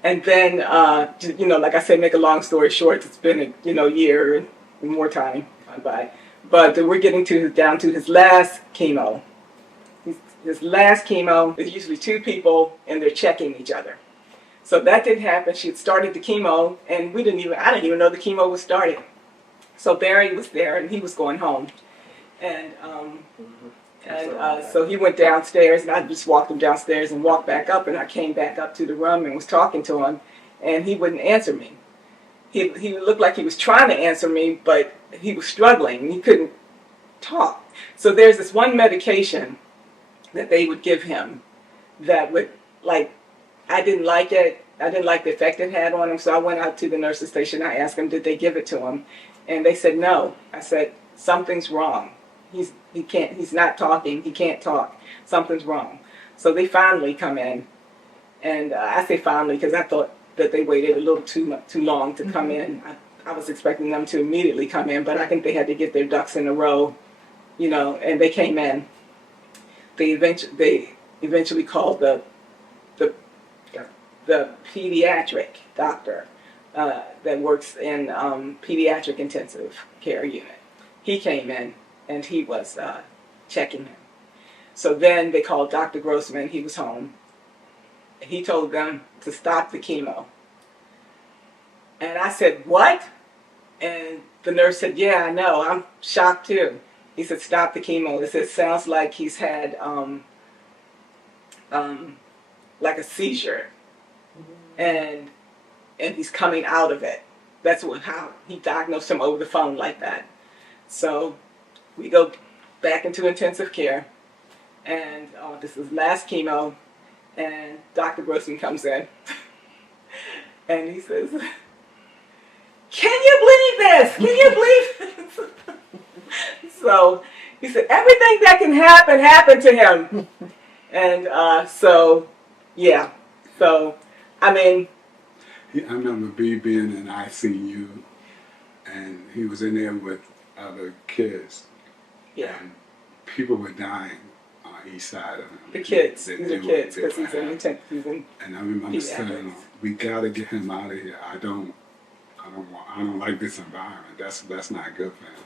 And then, like I said, make a long story short, it's been a year and more time gone by. But we're getting down to his last chemo. His last chemo, there's usually two people and they're checking each other. So that didn't happen. She had started the chemo and I didn't even know the chemo was started. So Barry was there and he was going home. And so he went downstairs, and I just walked him downstairs and walked back up, and I came back up to the room and was talking to him, and he wouldn't answer me. He looked like he was trying to answer me, but he was struggling, and he couldn't talk. So there's this one medication that they would give him that would, I didn't like it. I didn't like the effect it had on him, so I went out to the nurse's station. I asked them, did they give it to him? And they said no. I said, something's wrong. He's not talking. He can't talk. Something's wrong. So they finally come in, and I say finally because I thought that they waited a little too long to come in. I was expecting them to immediately come in, but I think they had to get their ducks in a row, and they came in. They eventually called the pediatric doctor that works in pediatric intensive care unit. He came in. And he was checking him. So then they called Dr. Grossman. He was home. he told them to stop the chemo. And I said, what? And the nurse said, yeah, I know. I'm shocked too. He said, stop the chemo. He said, sounds like he's had like a seizure. And he's coming out of it. That's how he diagnosed him over the phone like that. So we go back into intensive care. And this is last chemo. And Dr. Grossman comes in. And he says, can you believe this? Can you believe this? So he said, everything that can happen happened to him. And so, yeah. So, I mean. I remember B being in ICU, and he was in there with other kids. Yeah. And people were dying on each side of him. The kids. They These are knew kids what because they he's in had. intensive. And I remember pediatrics. saying, we gotta get him out of here. I don't like this environment. That's not good for him.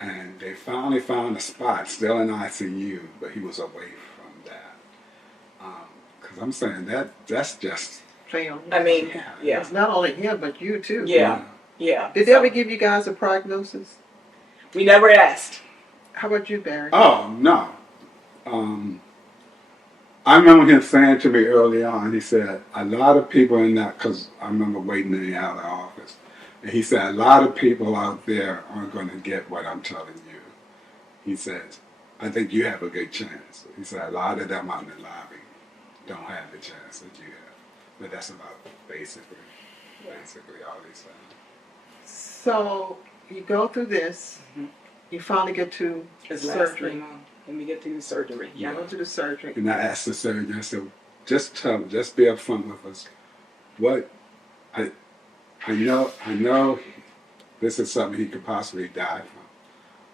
And they finally found a spot, still in ICU, but he was away from that. Because I'm saying that's just. Family. I mean, yeah. It's not only him, but you too. Yeah. Yeah. Did they ever give you guys a prognosis? We never asked. How about you, Barry? Oh no. I remember him saying to me early on. He said a lot of people in that, because I remember waiting in the outer office, and he said a lot of people out there aren't going to get what I'm telling you. He said, I think you have a good chance. He said a lot of them out in the lobby don't have the chance that you have. But that's about basically all he said. So you go through this. You finally get to surgery. And we get to do surgery. You go to the surgery. And I asked the surgeon, I said, just be upfront with us. What I know this is something he could possibly die from.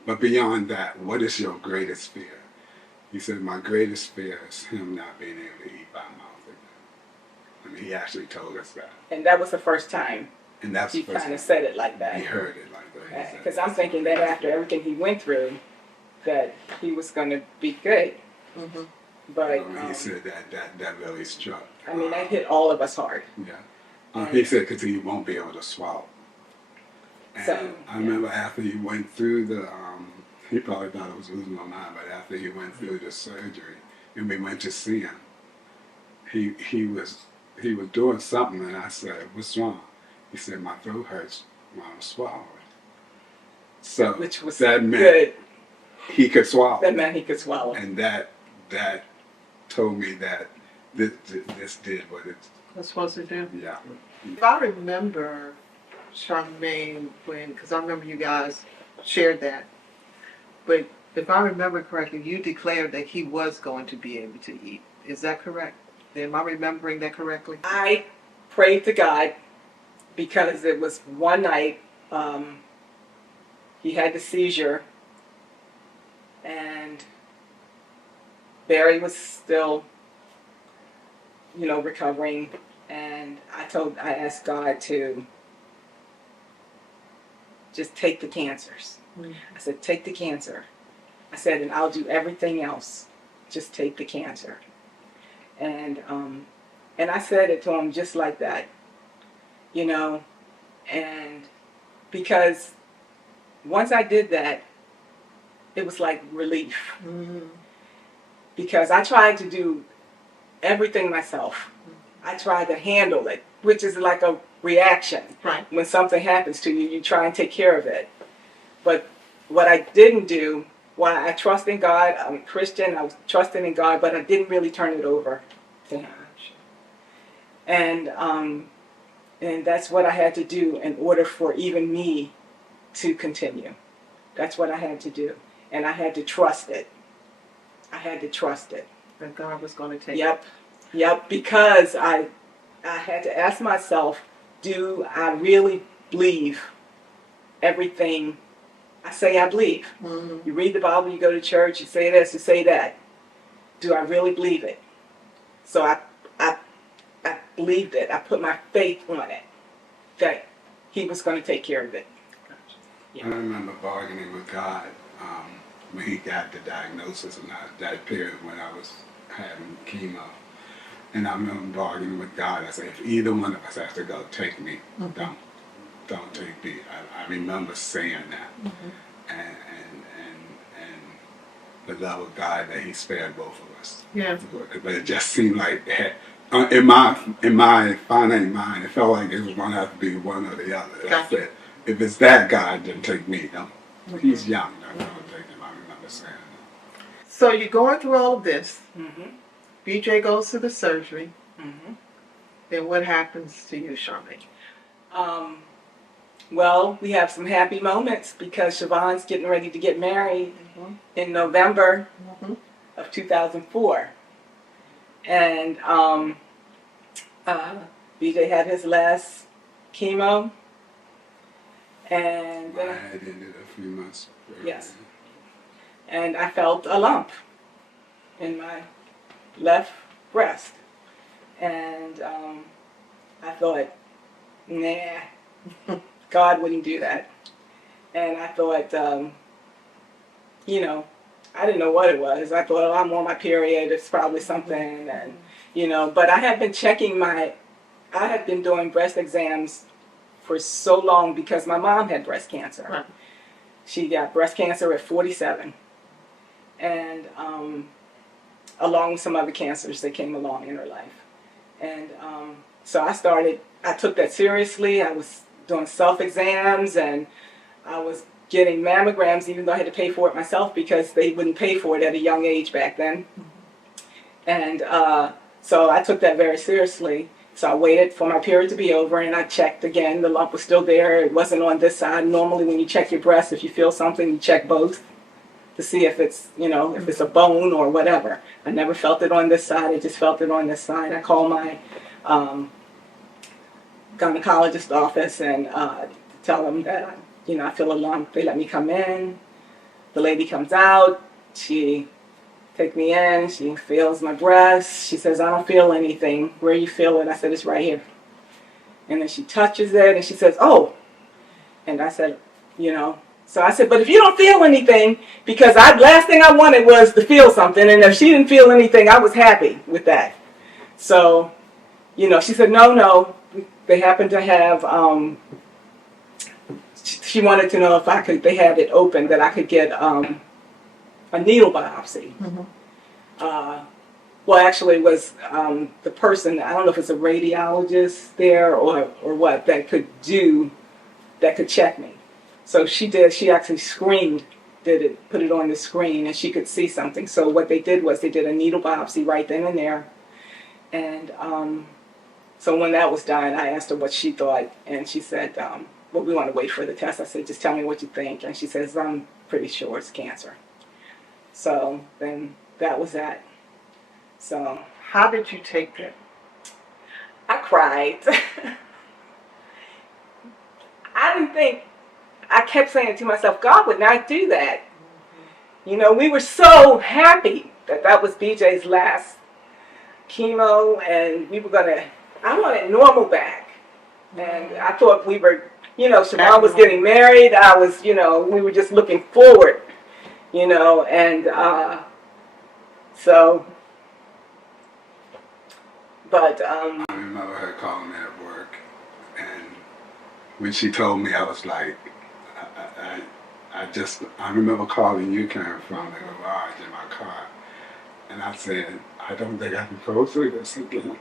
But beyond that, what is your greatest fear? He said, my greatest fear is him not being able to eat by mouth again. I mean, he actually told us that. And that was the first time And that's he the first kind of time said it like that. he heard it like that. Because I'm thinking that after everything he went through, that he was going to be good. Mm-hmm. But he said that really struck. I mean, that hit all of us hard. Yeah. He said because he won't be able to swallow. And So, I remember after he went through the, he probably thought I was losing my mind, but after he went through the surgery and we went to see him, he was doing something, and I said, what's wrong? He said, my throat hurts when I'm swallowing. So which was that meant good. he could swallow. That meant he could swallow. And that told me that this did what That's supposed to do. yeah. If I remember, Charmaine, because I remember you guys shared that, but if I remember correctly, you declared that he was going to be able to eat. Is that correct? Am I remembering that correctly? I prayed to God because it was one night he had the seizure and Barry was still, recovering, and I asked God to just take the cancers. Mm-hmm. I said, take the cancer. I said, and I'll do everything else. Just take the cancer. And I said it to him just like that, and because once I did that, it was like relief. Mm-hmm. Because I tried to do everything myself. I tried to handle it, which is like a reaction. Right. When something happens to you, you try and take care of it. But what I didn't do, while I trust in God, I'm a Christian, I was trusting in God, but I didn't really turn it over to Him. And that's what I had to do in order for even me to continue. That's what I had to do. And I had to trust it. I had to trust it. That God was going to take Yep, because I had to ask myself, do I really believe everything I say I believe? Mm-hmm. You read the Bible, you go to church, you say this, you say that. Do I really believe it? So I believed it. I put my faith on it, that He was going to take care of it. I remember bargaining with God when he got the diagnosis and that period when I was having chemo. And I remember arguing with God. I said, if either one of us has to go, take me. Don't take me. I remember saying that. And the love of God that He spared both of us. Yeah. But it just seemed like in my finite mind, it felt like it was going to have to be one or the other. Gotcha. I said, if it's that God, then take me. Don't. He's young. I'm going to take him. I remember saying that. So you're going through all of this. Mm-hmm. BJ goes through the surgery. Mm-hmm. Then what happens to you, Charmaine? Well, we have some happy moments because Siobhan's getting ready to get married in November of 2004. And BJ had his last chemo. And I had ended a few months earlier. yes. And I felt a lump in my left breast. And I thought, nah, God wouldn't do that. And I thought, you know, I didn't know what it was. I thought, oh, I'm on my period. It's probably something. And, you know, but I had been doing breast exams for so long because my mom had breast cancer. Right. She got breast cancer at 47. And along with some other cancers that came along in her life. And so I took that seriously. I was doing self-exams and I was getting mammograms even though I had to pay for it myself because they wouldn't pay for it at a young age back then. And so I took that very seriously. So I waited for my period to be over and I checked again. The lump was still there. It wasn't on this side. Normally when you check your breast, if you feel something, you check both to see if it's, you know, if it's a bone or whatever. I never felt it on this side. I just felt it on this side. I called my gynecologist office and tell them that, you know, I feel a lump. They let me come in. The lady comes out. She takes me in. She feels my breast. She says, I don't feel anything. Where you feel it? I said, it's right here. And then she touches it and she says, oh. And I said, you know, so I said, but if you don't feel anything, because last thing I wanted was to feel something, and if she didn't feel anything, I was happy with that. So, you know, she said, no, they happen to have, she wanted to know if they had it open, that I could get a needle biopsy. Well, actually it was the person, I don't know if it's a radiologist there or what, that could check me. So she actually screened, put it on the screen and she could see something. So what they did was they did a needle biopsy right then and there. And so when that was done, I asked her what she thought and she said, well, we want to wait for the test. I said, just tell me what you think. And she says, I'm pretty sure it's cancer. So then that was that. So How did you take that? I cried. I kept saying to myself, God would not do that. You know, we were so happy that was BJ's last chemo and I wanted normal back. And I thought we were, you know, Siobhan was getting married. I was, you know, we were just looking forward, you know, and so, but. I remember her calling me at work, and when she told me, I was like, I remember calling you, Karen, from the garage in my car, and I said, I don't think I can go through this again.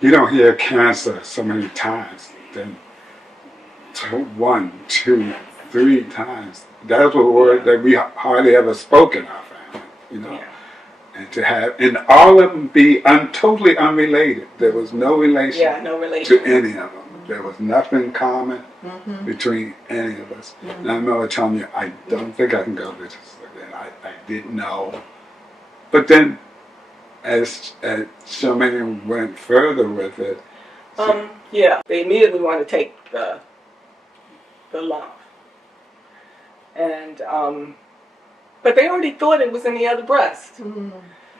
You don't hear cancer so many times, then 1, 2, 3 times. That's a word that we hardly ever spoke in our family, you know. Yeah. And to have, and all of them be totally unrelated. There was no relation, No relation to any of them. There was nothing common between any of us. And I remember telling you, I don't think I can go through this again. I didn't know. But then, as Charmaine went further with it. They immediately wanted to take the lump. And, but they already thought it was in the other breast.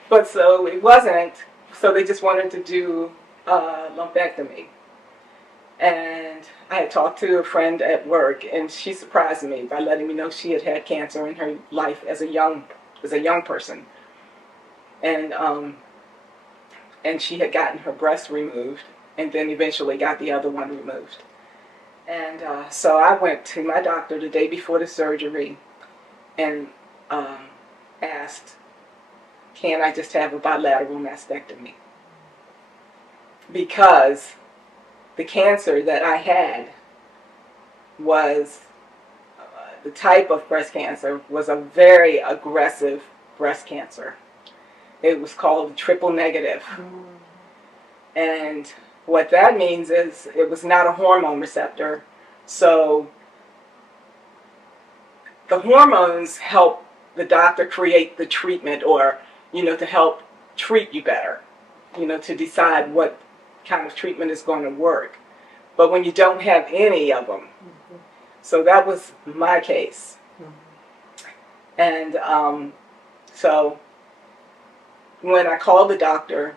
But so it wasn't, so they just wanted to do a lumpectomy. And I had talked to a friend at work, and she surprised me by letting me know she had had cancer in her life as a young person. And and she had gotten her breast removed, and then eventually got the other one removed. And so I went to my doctor the day before the surgery and asked, can I just have a bilateral mastectomy? Because the cancer that I had was, the type of breast cancer was a very aggressive breast cancer. It was called triple negative. And what that means is it was not a hormone receptor. So the hormones help the doctor create the treatment, or, to help treat you better, to decide what kind of treatment is going to work. But when you don't have any of them, so that was my case. And so when I called the doctor,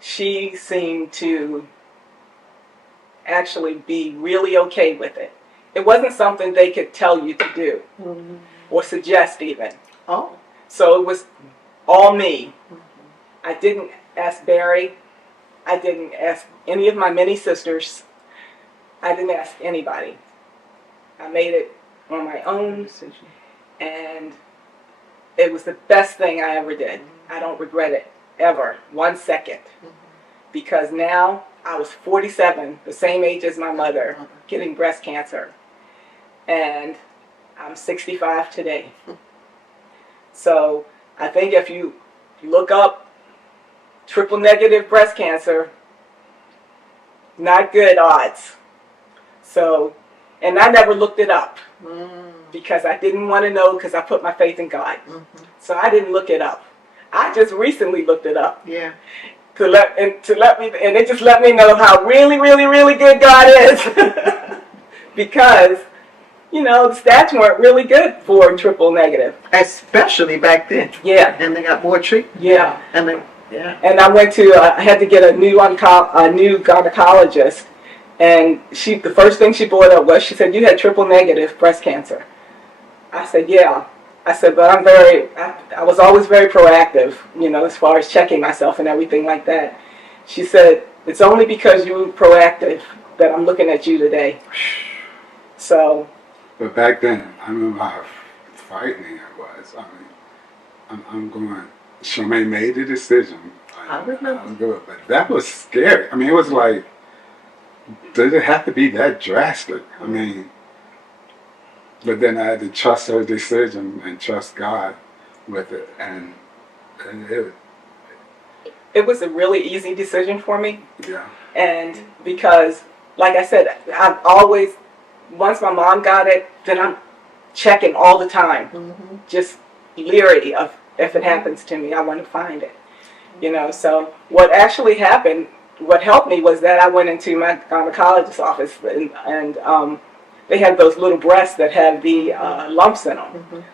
she seemed to actually be really okay with it. It wasn't something they could tell you to do or suggest even. Oh. So it was all me. I didn't ask Barry. I didn't ask any of my many sisters. I didn't ask anybody. I made it on my own, and it was the best thing I ever did. I don't regret it ever, 1 second, because now I was 47, the same age as my mother, getting breast cancer, and I'm 65 today. So I think if you look up triple negative breast cancer, not good odds. So, and I never looked it up because I didn't want to know, because I put my faith in God. So I didn't look it up. I just recently looked it up. Yeah. And it just let me know how really, really, really good God is. Because, the stats weren't really good for triple negative. Especially back then. Yeah. And they got more treatment. Yeah. And I went to, I had to get a new gynecologist. And the first thing she brought up was, she said, you had triple negative breast cancer. I said, yeah. I said, but I was always very proactive, as far as checking myself and everything like that. She said, it's only because you were proactive that I'm looking at you today. So. But back then, I remember how frightening it was. I'm going, Charmaine made the decision. I remember. I was good, but that was scary. It was like, did it have to be that drastic? But then I had to trust her decision and trust God with it, and it was a really easy decision for me. Yeah. And because, like I said, I've always, once my mom got it, then I'm checking all the time, just leery of, if it happens to me, I want to find it. So what actually happened, what helped me was that I went into my gynecologist's office, and they had those little breasts that have the lumps in them.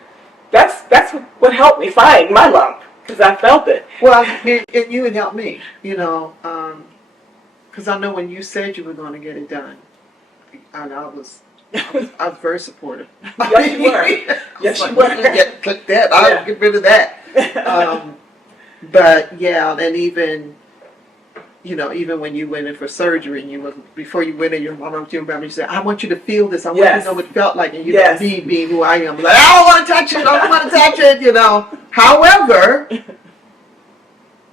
That's what helped me find my lump, because I felt it. Well, and you would help me, because I know when you said you were going to get it done, and I was very supportive. Yes, you were. Yes, you were. Click that. I'll get rid of that. But yeah, and even when you went in for surgery, and before you went in, your mom you said, I want you to feel this. I want you to know what it felt like. And me being who I am, like, I don't want to touch it. I don't want to touch it. However,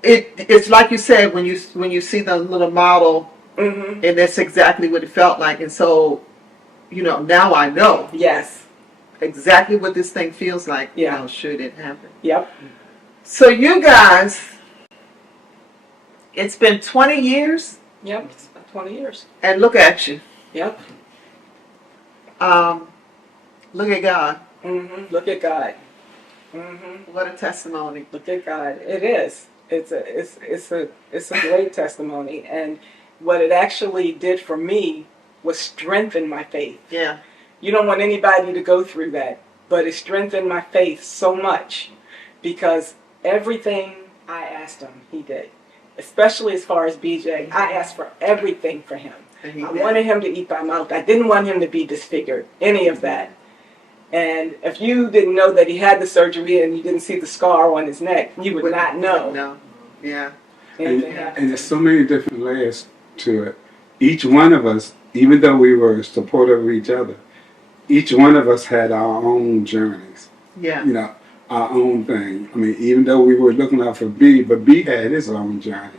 it's like you said, when you see the little model, and that's exactly what it felt like. And so, now I know. Yes. Exactly what this thing feels like. Yeah. Should it happen. Yep. So you guys. It's been 20 years. Yep, it's been 20 years. And look at you. Yep. Look at God. Look at God. What a testimony. Look at God. It is. It's a great testimony. And what it actually did for me was strengthen my faith. Yeah. You don't want anybody to go through that, but it strengthened my faith so much, because everything I asked him, he did. Especially as far as BJ, I asked for everything for him. I wanted him to eat by mouth. I didn't want him to be disfigured, any of that. And if you didn't know that he had the surgery and you didn't see the scar on his neck, you would not know. No. Yeah. Anything happens. And there's so many different layers to it. Each one of us, even though we were supportive of each other, each one of us had our own journeys. Yeah. You know, our own thing. I mean, even though we were looking out for B, but B had his own journey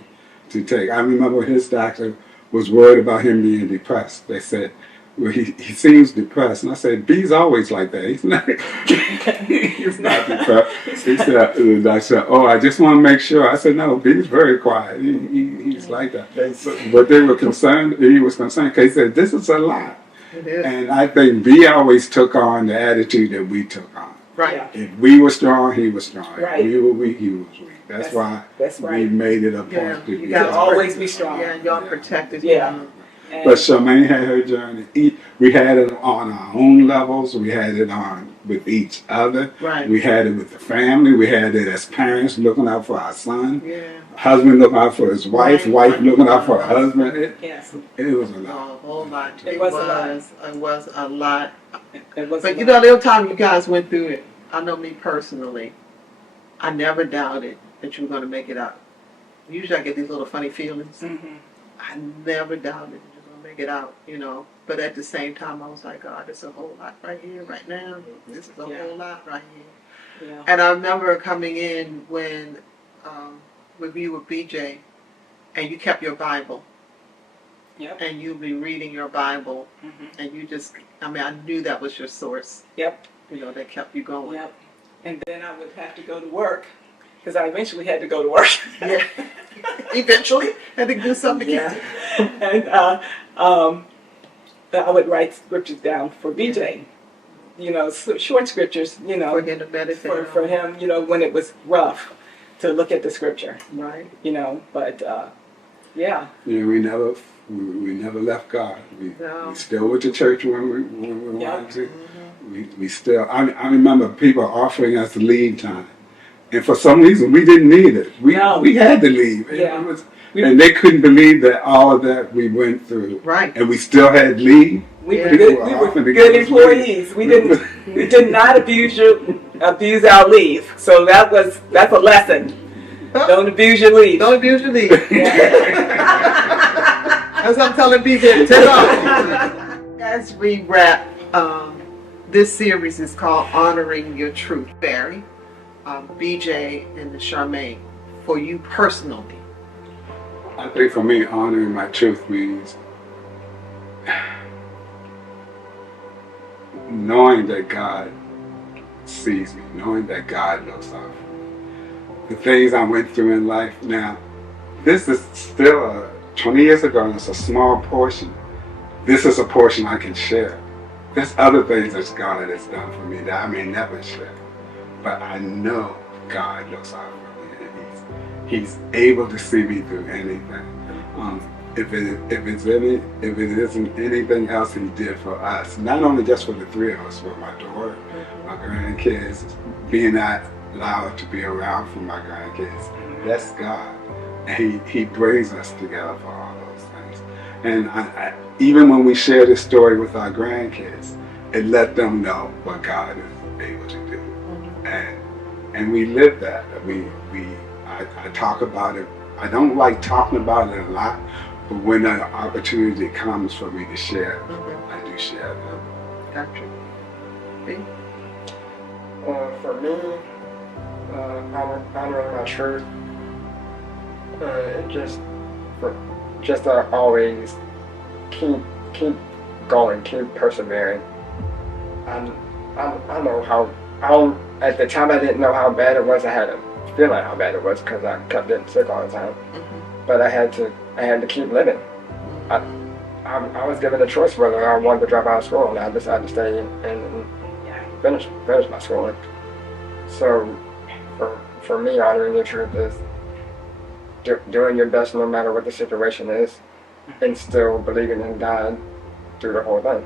to take. I remember his doctor was worried about him being depressed. They said, well, he seems depressed. And I said, B's always like that. He's not, he's not depressed. He said, the doctor said, oh, I just want to make sure. I said, no, B's very quiet. He's like that. But they were concerned, he was concerned because he said, this is a lot. It is. And I think B always took on the attitude that we took on. Right. Yeah. If we were strong, he was strong. Right. If we were weak, he was weak. That's why That's we right. made it a point Yeah, to you be gotta To strong. always be strong. Yeah, y'all protected Yeah. him. And But Charmaine had her journey. We had it on our own levels. We had it on with each other. Right. We had it with the family. We had it as parents looking out for our son. Yeah. Husband looking out for his wife. Right. Wife looking out for her husband. yes, It was a Oh, lot. a whole lot. It was a lot. It was a lot. it was. But you know, there were times you guys went through it. I know me personally. I never doubted that you were going to make it out. Usually I get these little funny feelings. Mm-hmm. I never doubted that you were going to make it out, you know. But at the same time, I was like, God, it's a whole lot right here, right now. This is a Yeah. whole lot right here. Yeah. And I remember coming in when you were BJ, and you kept your Bible, Yep. and you'd be reading your Bible, Mm-hmm. and you just, I mean, I knew that was your source. Yep. You know, that kept you going. Yep. And then I would have to go to work because I eventually had to go to work. Yeah. Eventually, had to do something to Yeah. keep And I would write scriptures down for BJ. You know, short scriptures. You know, for him to meditate for on. him. You know, when it was rough, to look at the scripture. Right. You know, but yeah. Yeah, we never left God. No. We still went to church when we Yeah. wanted to. We still. I remember people offering us leave time, and for some reason we didn't need it. We had to leave. Yeah. It was, and they couldn't believe that all of that we went through, Right. and we still had leave. We were Yeah. good. We were good employees. We didn't. We did not abuse our leave. So that's a lesson. Don't abuse your leave. Don't abuse your leave. That's what I'm telling BJ. Take off. As we wrap, this series is called Honoring Your Truth. Barry, BJ, and Charmaine, for you personally. I think for me, honoring my truth means knowing that God sees me, knowing that God looks out for me. The things I went through in life now, this is still 20 years ago, and it's a small portion. This is a portion I can share. There's other things that God has done for me that I may never share. But I know God looks out for me, and He's able to see me through anything. If it isn't anything else He did for us, not only just for the three of us, but my daughter, my grandkids, being not allowed to be around for my grandkids, that's God. And He brings us together for all those things. And I, even when we share this story with our grandkids, it let them know what God is able to do. And we live that. I talk about it. I don't like talking about it a lot, but when an opportunity comes for me to share, I do share them. Gotcha. B? For me, honoring my truth, just always keep going, keep persevering. I know how. At the time, I didn't know how bad it was. I had a feeling how bad it was because I kept getting sick all the time. But I had to keep living. I was given a choice whether I wanted to drop out of school, and I decided to stay and finish my schooling. So, for me, honoring the truth is doing your best no matter what the situation is, and still believing in God through the whole thing.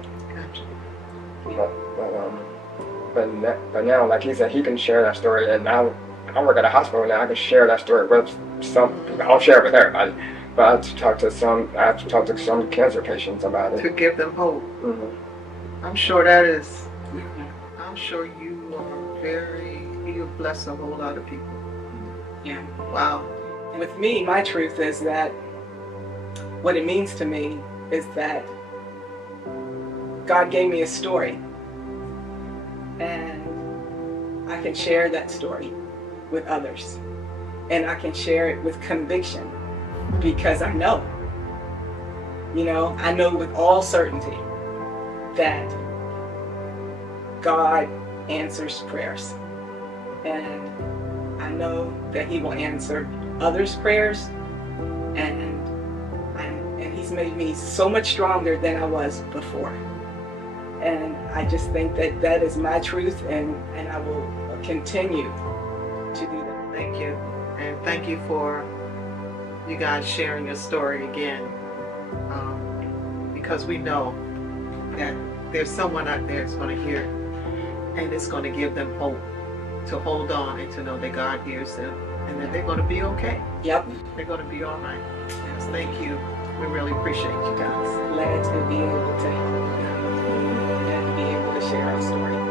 But now, like he said, he can share that story, and I work at a hospital now. I can share that story with some people. I'll share it with everybody, but I have to talk to some cancer patients about it To give them hope. Mm-hmm. I'm sure that is. I'm sure you are you bless a whole lot of people. Yeah. Wow. With me, my truth is that what it means to me is that God gave me a story, and I can share that story with others, and I can share it with conviction, because I know with all certainty that God answers prayers, and I know that He will answer others' prayers, and He's made me so much stronger than I was before. And I just think that that is my truth, and I will continue to do that. Thank you. And thank you for you guys sharing your story again. Because we know that there's someone out there that's going to hear, and it's going to give them hope to hold on and to know that God hears them and that they're going to be okay. Yep. They're going to be all right. Yes, thank you. We really appreciate you guys. Glad to be able to help and to be able to share our story.